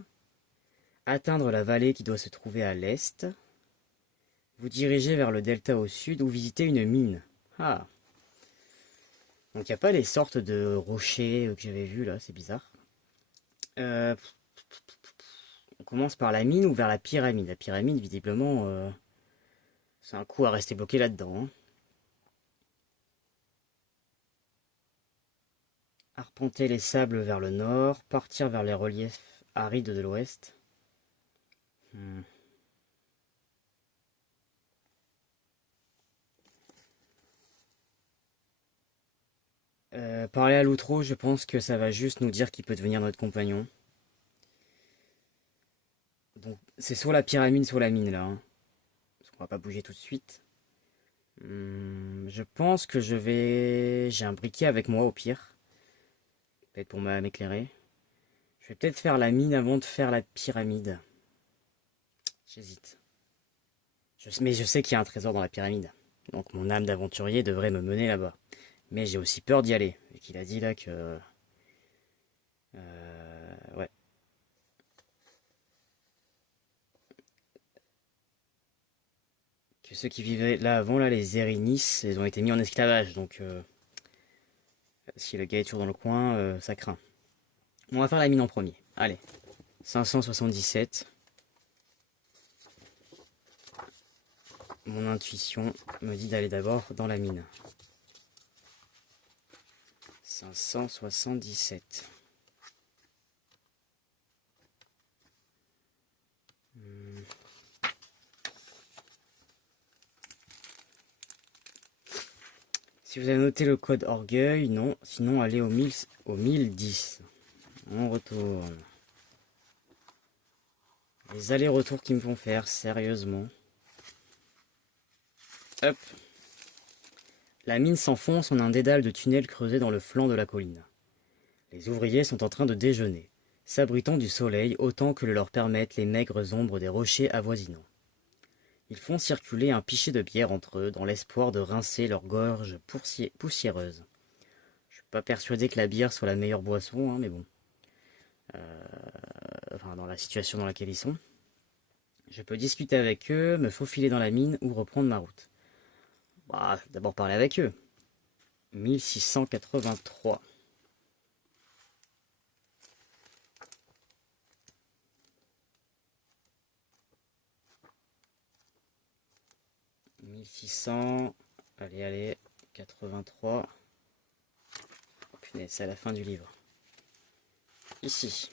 Atteindre la vallée qui doit se trouver à l'est. Vous diriger vers le delta au sud ou visiter une mine. Ah. Donc il n'y a pas les sortes de rochers que j'avais vus là, c'est bizarre. Euh, on commence par la mine ou vers la pyramide. La pyramide, visiblement, c'est un coup à rester bloqué là-dedans, hein. Arpenter les sables vers le nord, partir vers les reliefs arides de l'ouest. Hmm. Parler à l'outro, je pense que ça va juste nous dire qu'il peut devenir notre compagnon. Donc c'est soit la pyramide, soit la mine là, hein. Parce qu'on va pas bouger tout de suite. Je pense que je vais... J'ai un briquet avec moi au pire. Peut-être pour m'éclairer. Je vais peut-être faire la mine avant de faire la pyramide. J'hésite. Mais je sais qu'il y a un trésor dans la pyramide. Donc mon âme d'aventurier devrait me mener là-bas. Mais j'ai aussi peur d'y aller. Et qu'il a dit là que... ouais. Que ceux qui vivaient là avant, là, les Érinis, ils ont été mis en esclavage. Donc si le gars est toujours dans le coin, ça craint. On va faire la mine en premier. Allez. 577. Mon intuition me dit d'aller d'abord dans la mine. 577. Si vous avez noté le code orgueil, non. Sinon, allez au 1010. On retourne. Les allers-retours qui me font faire, sérieusement. Hop. La mine s'enfonce en un dédale de tunnels creusés dans le flanc de la colline. Les ouvriers sont en train de déjeuner, s'abritant du soleil autant que le leur permettent les maigres ombres des rochers avoisinants. Ils font circuler un pichet de bière entre eux dans l'espoir de rincer leur gorge poussiéreuse. Je suis pas persuadé que la bière soit la meilleure boisson, hein, mais bon. Enfin, dans la situation dans laquelle ils sont. Je peux discuter avec eux, me faufiler dans la mine ou reprendre ma route. Bah, je vais d'abord parler avec eux. 1683. Allez, allez, 83. Oh, punaise, c'est à la fin du livre. Ici.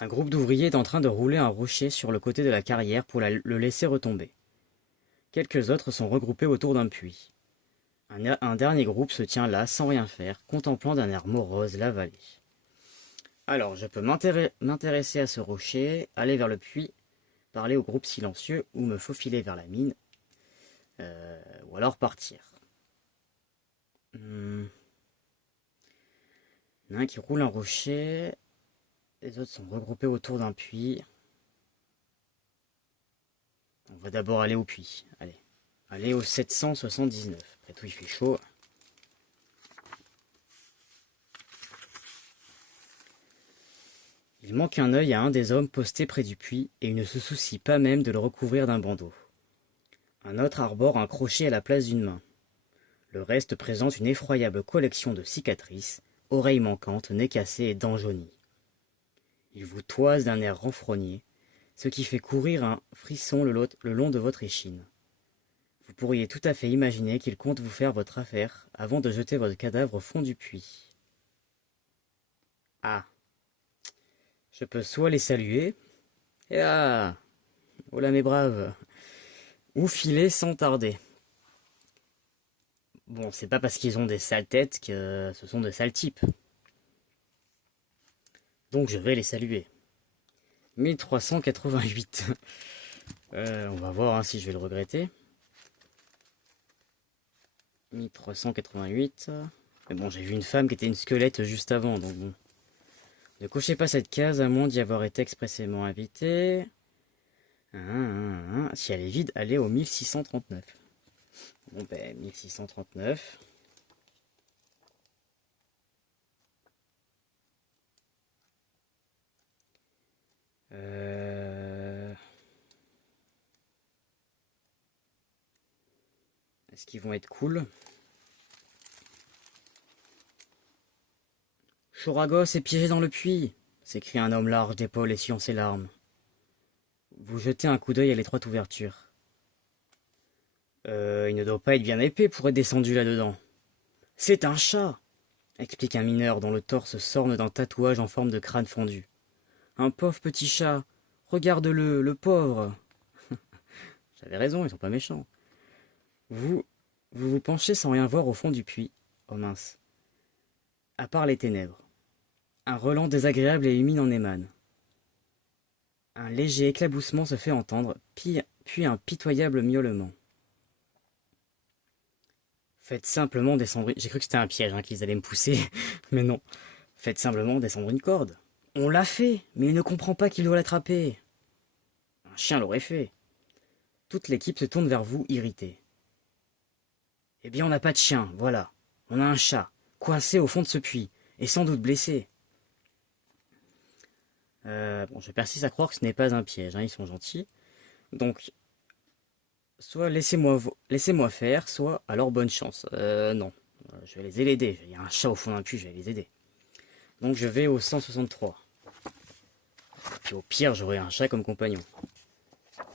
Un groupe d'ouvriers est en train de rouler un rocher sur le côté de la carrière pour le laisser retomber. Quelques autres sont regroupés autour d'un puits. Un dernier groupe se tient là, sans rien faire, contemplant d'un air morose la vallée. Alors, je peux m'intéresser à ce rocher, aller vers le puits, parler au groupe silencieux ou me faufiler vers la mine, ou alors partir. Il y en a un qui roule un rocher, les autres sont regroupés autour d'un puits. On va d'abord aller au puits, allez. Allez au 779, après tout il fait chaud. Il manque un œil à un des hommes postés près du puits et il ne se soucie pas même de le recouvrir d'un bandeau. Un autre arbore un crochet à la place d'une main. Le reste présente une effroyable collection de cicatrices, oreilles manquantes, nez cassé et dents jaunies. Il vous toise d'un air renfrogné, ce qui fait courir un frisson le long de votre échine. Vous pourriez tout à fait imaginer qu'il compte vous faire votre affaire avant de jeter votre cadavre au fond du puits. Ah. Je peux soit les saluer, et ah, oh là mes braves, ou filer sans tarder. Bon, c'est pas parce qu'ils ont des sales têtes que ce sont de sales types. Donc je vais les saluer. 1388. On va voir hein, si je vais le regretter. 1388. Mais bon, j'ai vu une femme qui était une squelette juste avant, donc bon. Ne cochez pas cette case à moins d'y avoir été expressément invité. Si elle est vide, allez au 1639. Bon ben, 1639. Est-ce qu'ils vont être cool? Choragos est piégé dans le puits, s'écrie un homme large d'épaules essuyant ses larmes. Vous jetez un coup d'œil à l'étroite ouverture. Il ne doit pas être bien épais pour être descendu là-dedans. C'est un chat, explique un mineur dont le torse s'orne d'un tatouage en forme de crâne fondu. Un pauvre petit chat. Regarde-le, le pauvre. J'avais raison, ils sont pas méchants. Vous penchez sans rien voir au fond du puits. Oh mince. À part les ténèbres. Un relent désagréable et humide en émane. Un léger éclaboussement se fait entendre, puis un pitoyable miaulement. Faites simplement descendre... J'ai cru que c'était un piège, hein, qu'ils allaient me pousser, mais non. Faites simplement descendre une corde. On l'a fait, mais il ne comprend pas qu'il doit l'attraper. Un chien l'aurait fait. Toute l'équipe se tourne vers vous, irritée. Eh bien, on n'a pas de chien, voilà. On a un chat, coincé au fond de ce puits, et sans doute blessé. Bon, je persiste à croire que ce n'est pas un piège, hein, ils sont gentils. Donc, soit laissez-moi faire, soit alors bonne chance. Non, je vais les aider. Il y a un chat au fond d'un puits, je vais les aider. Donc je vais au 163. Puis au pire, j'aurai un chat comme compagnon.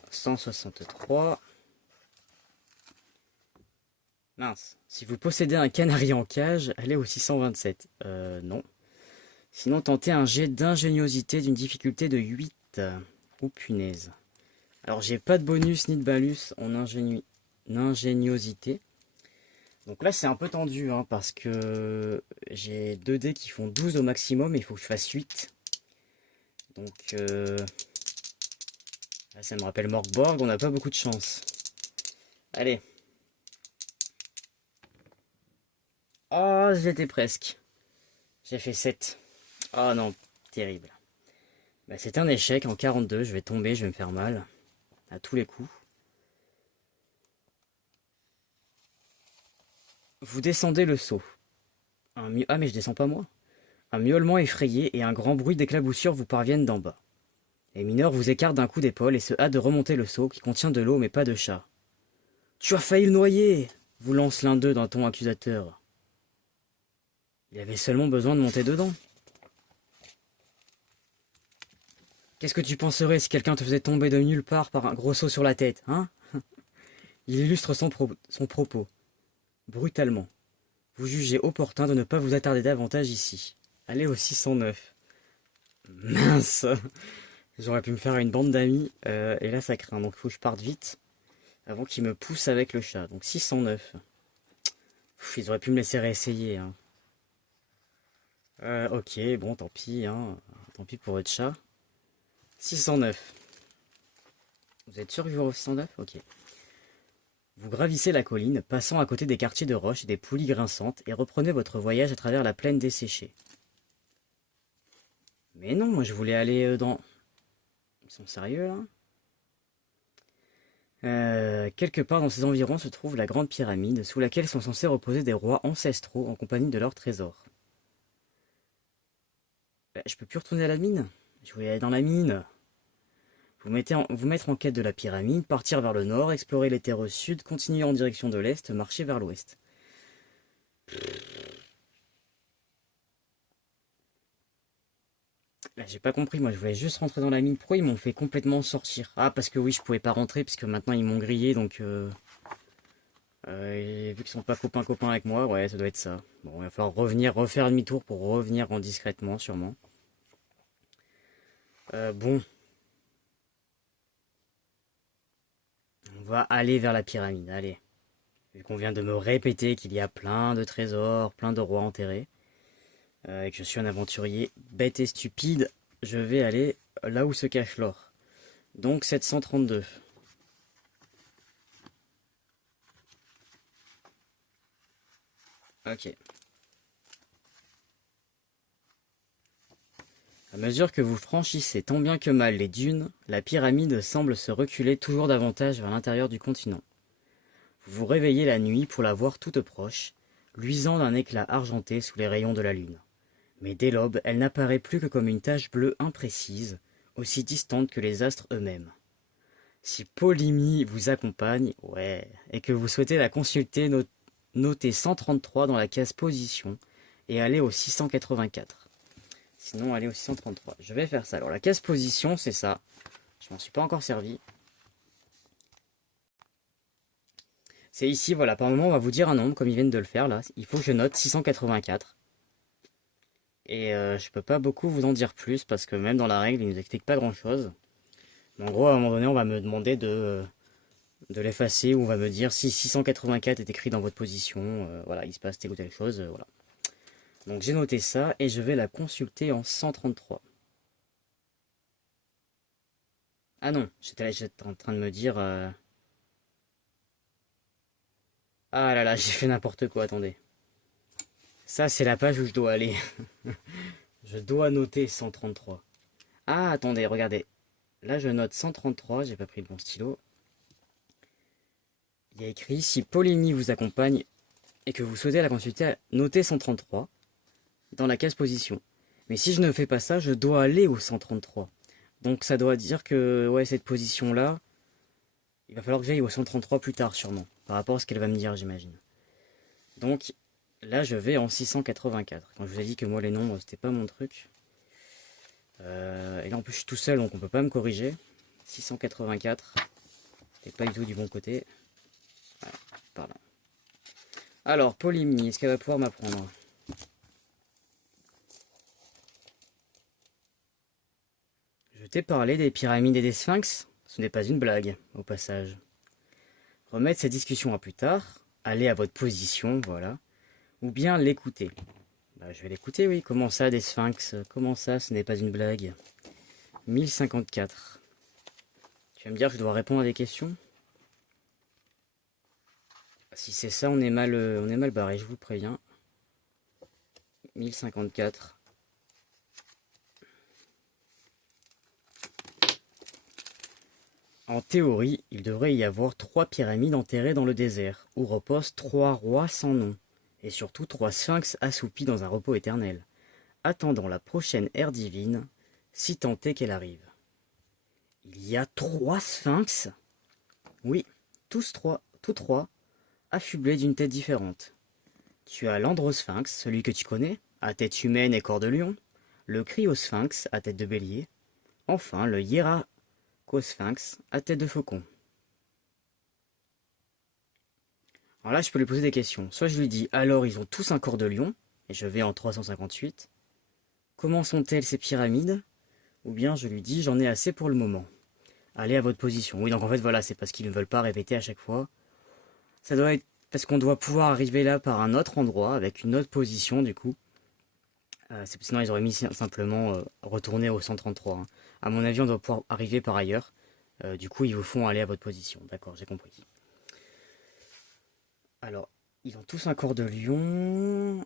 163. Mince. Si vous possédez un canari en cage, allez au 627. Non. Sinon, tentez un jet d'ingéniosité d'une difficulté de 8. Oh punaise. Alors, j'ai pas de bonus ni de malus en ingéniosité. Donc là, c'est un peu tendu, hein, parce que j'ai 2 dés qui font 12 au maximum et il faut que je fasse 8. Donc, là, ça me rappelle Morkborg, on n'a pas beaucoup de chance. Allez. Oh, j'étais presque. J'ai fait 7. Oh non, terrible. Bah, c'est un échec, en 42, je vais tomber, je vais me faire mal. À tous les coups. Vous descendez le seau. Ah mais je descends pas moi. Un miaulement effrayé et un grand bruit d'éclaboussure vous parviennent d'en bas. Les mineurs vous écartent d'un coup d'épaule et se hâtent de remonter le seau qui contient de l'eau mais pas de chat. Tu as failli le noyer! vous lance l'un d'eux d'un ton accusateur. Il avait seulement besoin de monter dedans. Qu'est-ce que tu penserais si quelqu'un te faisait tomber de nulle part par un gros saut sur la tête, hein? Il illustre son propos, brutalement. Vous jugez opportun de ne pas vous attarder davantage ici. Allez au 609. Mince! J'aurais pu me faire une bande d'amis, et là ça craint, donc il faut que je parte vite, avant qu'il me pousse avec le chat. Donc 609. Ils auraient pu me laisser réessayer, hein. Ok, bon, tant pis, hein. Tant pis pour votre chat. 609. Vous êtes sûr que je vais au 609? Ok. Vous gravissez la colline, passant à côté des quartiers de roches et des poulies grinçantes, et reprenez votre voyage à travers la plaine desséchée. Mais non, moi je voulais aller dans... Ils sont sérieux là? Quelque part dans ces environs se trouve la grande pyramide, sous laquelle sont censés reposer des rois ancestraux en compagnie de leurs trésors. Je peux plus retourner à la mine? Je voulais aller dans la mine. Vous mettre en quête de la pyramide, partir vers le nord, explorer les terres au sud, continuer en direction de l'est, marcher vers l'ouest. Là, j'ai pas compris, moi je voulais juste rentrer dans la mine. Pourquoi ils m'ont fait complètement sortir? Ah, parce que oui, je pouvais pas rentrer, parce que maintenant ils m'ont grillé, donc... et vu qu'ils sont pas copains avec moi, ouais, ça doit être ça. Bon, il va falloir revenir, refaire demi-tour pour revenir en discrètement, sûrement. Bon, on va aller vers la pyramide, allez. Vu qu'on vient de me répéter qu'il y a plein de trésors, plein de rois enterrés, et que je suis un aventurier bête et stupide, je vais aller là où se cache l'or. Donc 732. Ok. À mesure que vous franchissez tant bien que mal les dunes, la pyramide semble se reculer toujours davantage vers l'intérieur du continent. Vous vous réveillez la nuit pour la voir toute proche, luisant d'un éclat argenté sous les rayons de la lune. Mais dès l'aube, elle n'apparaît plus que comme une tache bleue imprécise, aussi distante que les astres eux-mêmes. Si Polymnie vous accompagne, ouais, et que vous souhaitez la consulter, notez 133 dans la case position et allez au 684. Sinon, allez au 633. Je vais faire ça. Alors, la case position, c'est ça. Je m'en suis pas encore servi. C'est ici, voilà. Par moment, on va vous dire un nombre, comme ils viennent de le faire, là. Il faut que je note 684. Et je peux pas beaucoup vous en dire plus, parce que même dans la règle, il nous explique pas grand-chose. Mais en gros, à un moment donné, on va me demander de l'effacer, ou on va me dire si 684 est écrit dans votre position. Voilà, il se passe telle ou telle chose, voilà. Donc j'ai noté ça, et je vais la consulter en 133. Ah non, j'étais en train de me dire... Ah là là, j'ai fait n'importe quoi, attendez. Ça, c'est la page où je dois aller. Je dois noter 133. Ah, attendez, regardez. Là, je note 133, j'ai pas pris le bon stylo. Il y a écrit, si Polymnie vous accompagne et que vous souhaitez la consulter, notez 133 dans la case position. Mais si je ne fais pas ça, je dois aller au 133. Donc ça doit dire que, ouais, cette position-là, il va falloir que j'aille au 133 plus tard, sûrement. Par rapport à ce qu'elle va me dire, j'imagine. Donc, là, je vais en 684. Quand je vous ai dit que moi, les nombres, c'était pas mon truc. Et là, en plus, je suis tout seul, donc on peut pas me corriger. 684. C'est pas du tout du bon côté. Voilà, par là. Alors, Polymnie, est-ce qu'elle va pouvoir m'apprendre? Je t'ai parlé des pyramides et des sphinx? Ce n'est pas une blague, au passage. Remettre cette discussion à plus tard, aller à votre position, voilà, ou bien l'écouter. Bah, je vais l'écouter, oui. Comment ça, des sphinx? Comment ça, ce n'est pas une blague? 1054. Tu vas me dire que je dois répondre à des questions? Si c'est ça, on est mal barré, je vous préviens. 1054. En théorie, il devrait y avoir 3 pyramides enterrées dans le désert, où reposent 3 rois sans nom, et surtout 3 sphinx assoupis dans un repos éternel, attendant la prochaine ère divine, si tant est qu'elle arrive. Il y a 3 sphinx? Oui, tous trois, affublés d'une tête différente. Tu as l'Androsphinx, celui que tu connais, à tête humaine et corps de lion, le Cryosphinx, à tête de bélier, enfin le Hieracosphinx, à tête de faucon. Alors là, je peux lui poser des questions. Soit je lui dis, alors ils ont tous un corps de lion, et je vais en 358. Comment sont-elles ces pyramides? Ou bien je lui dis, j'en ai assez pour le moment. Allez à votre position. Oui, donc en fait, voilà, c'est parce qu'ils ne veulent pas répéter à chaque fois. Ça doit être parce qu'on doit pouvoir arriver là par un autre endroit, avec une autre position, du coup. Sinon, ils auraient mis simplement retourner au 133. Hein. À mon avis, on doit pouvoir arriver par ailleurs. Du coup, ils vous font aller à votre position. D'accord, j'ai compris. Alors, ils ont tous un corps de lion.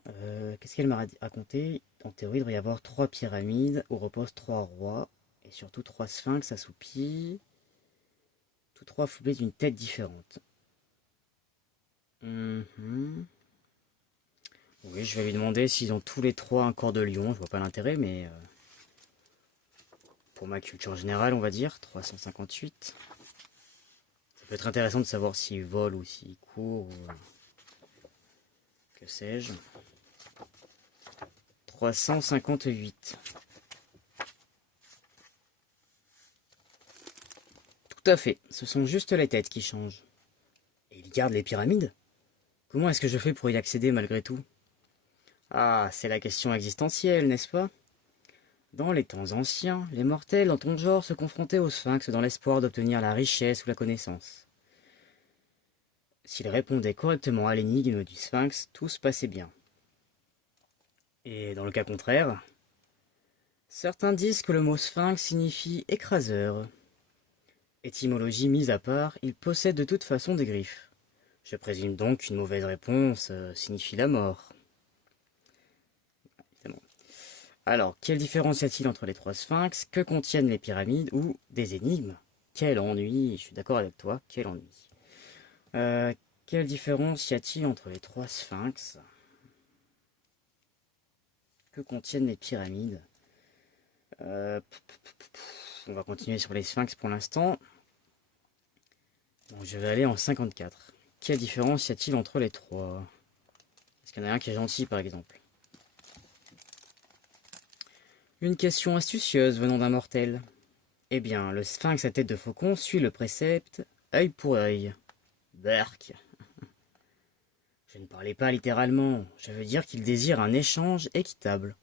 Qu'est-ce qu'elle m'a raconté? En théorie, il devrait y avoir 3 pyramides où reposent 3 rois. Et surtout 3 sphinx assoupis. Tous 3 affublés d'une tête différente. Mhm. Oui, je vais lui demander s'ils ont tous les 3 un corps de lion. Je vois pas l'intérêt, mais pour ma culture générale, on va dire 358. Ça peut être intéressant de savoir s'ils volent ou s'ils courent ou que sais-je. 358. Tout à fait, ce sont juste les têtes qui changent. Et ils gardent les pyramides? Comment est-ce que je fais pour y accéder malgré tout? Ah, c'est la question existentielle, n'est-ce pas? Dans les temps anciens, les mortels dans ton genre se confrontaient aux sphinx dans l'espoir d'obtenir la richesse ou la connaissance. S'ils répondaient correctement à l'énigme du sphinx, tout se passait bien. Et dans le cas contraire, certains disent que le mot sphinx signifie écraseur. Étymologie mise à part, il possède de toute façon des griffes. Je présume donc qu'une mauvaise réponse signifie la mort. Évidemment. Alors, quelle différence y a-t-il entre les 3 sphinx? Que contiennent les pyramides ou des énigmes? Quel ennui, je suis d'accord avec toi, quel ennui. Quelle différence y a-t-il entre les 3 sphinx? Que contiennent les pyramides? On va continuer sur les sphinx pour l'instant. Bon, je vais aller en 54. Quelle différence y a-t-il entre les 3? Est-ce qu'il y en a un qui est gentil par exemple? Une question astucieuse venant d'un mortel. Eh bien, le sphinx à tête de faucon suit le précepte œil pour œil. Berk. Je ne parlais pas littéralement, je veux dire qu'il désire un échange équitable.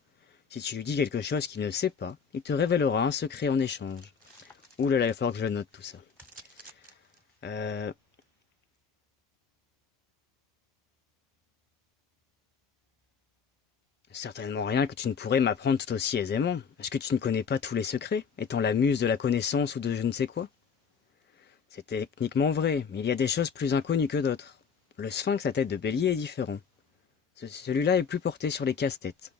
Si tu lui dis quelque chose qu'il ne sait pas, il te révélera un secret en échange. Ouh là là, il va falloir que je le note tout ça. Certainement rien que tu ne pourrais m'apprendre tout aussi aisément. Est-ce que tu ne connais pas tous les secrets, étant la muse de la connaissance ou de je ne sais quoi? C'est techniquement vrai, mais il y a des choses plus inconnues que d'autres. Le sphinx à tête de bélier est différent. Celui-là est plus porté sur les casse-têtes.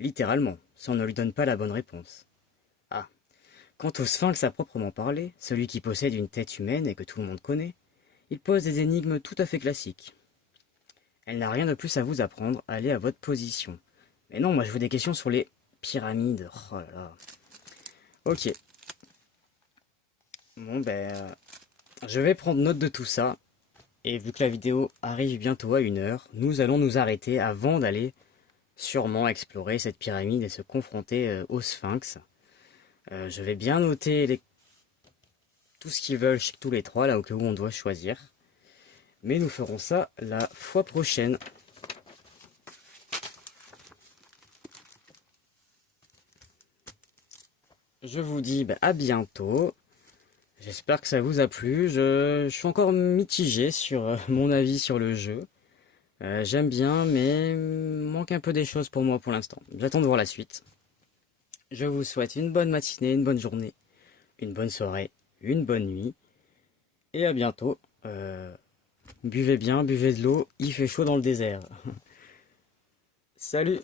Littéralement, si on ne lui donne pas la bonne réponse. Ah. Quant au sphinx à proprement parler, celui qui possède une tête humaine et que tout le monde connaît, il pose des énigmes tout à fait classiques. Elle n'a rien de plus à vous apprendre, allez à votre position. Mais non, moi je veux des questions sur les pyramides. Oh là là. Ok. Bon ben, je vais prendre note de tout ça. Et vu que la vidéo arrive bientôt à 1 heure, nous allons nous arrêter avant d'aller sûrement explorer cette pyramide et se confronter au sphinx. Je vais bien noter tout ce qu'ils veulent chez tous les 3, là au cas où on doit choisir. Mais nous ferons ça la fois prochaine. Je vous dis à bientôt. J'espère que ça vous a plu. Je suis encore mitigé sur mon avis sur le jeu. J'aime bien, mais manque un peu des choses pour moi pour l'instant. J'attends de voir la suite. Je vous souhaite une bonne matinée, une bonne journée, une bonne soirée, une bonne nuit. Et à bientôt. Buvez bien, buvez de l'eau. Il fait chaud dans le désert. Salut!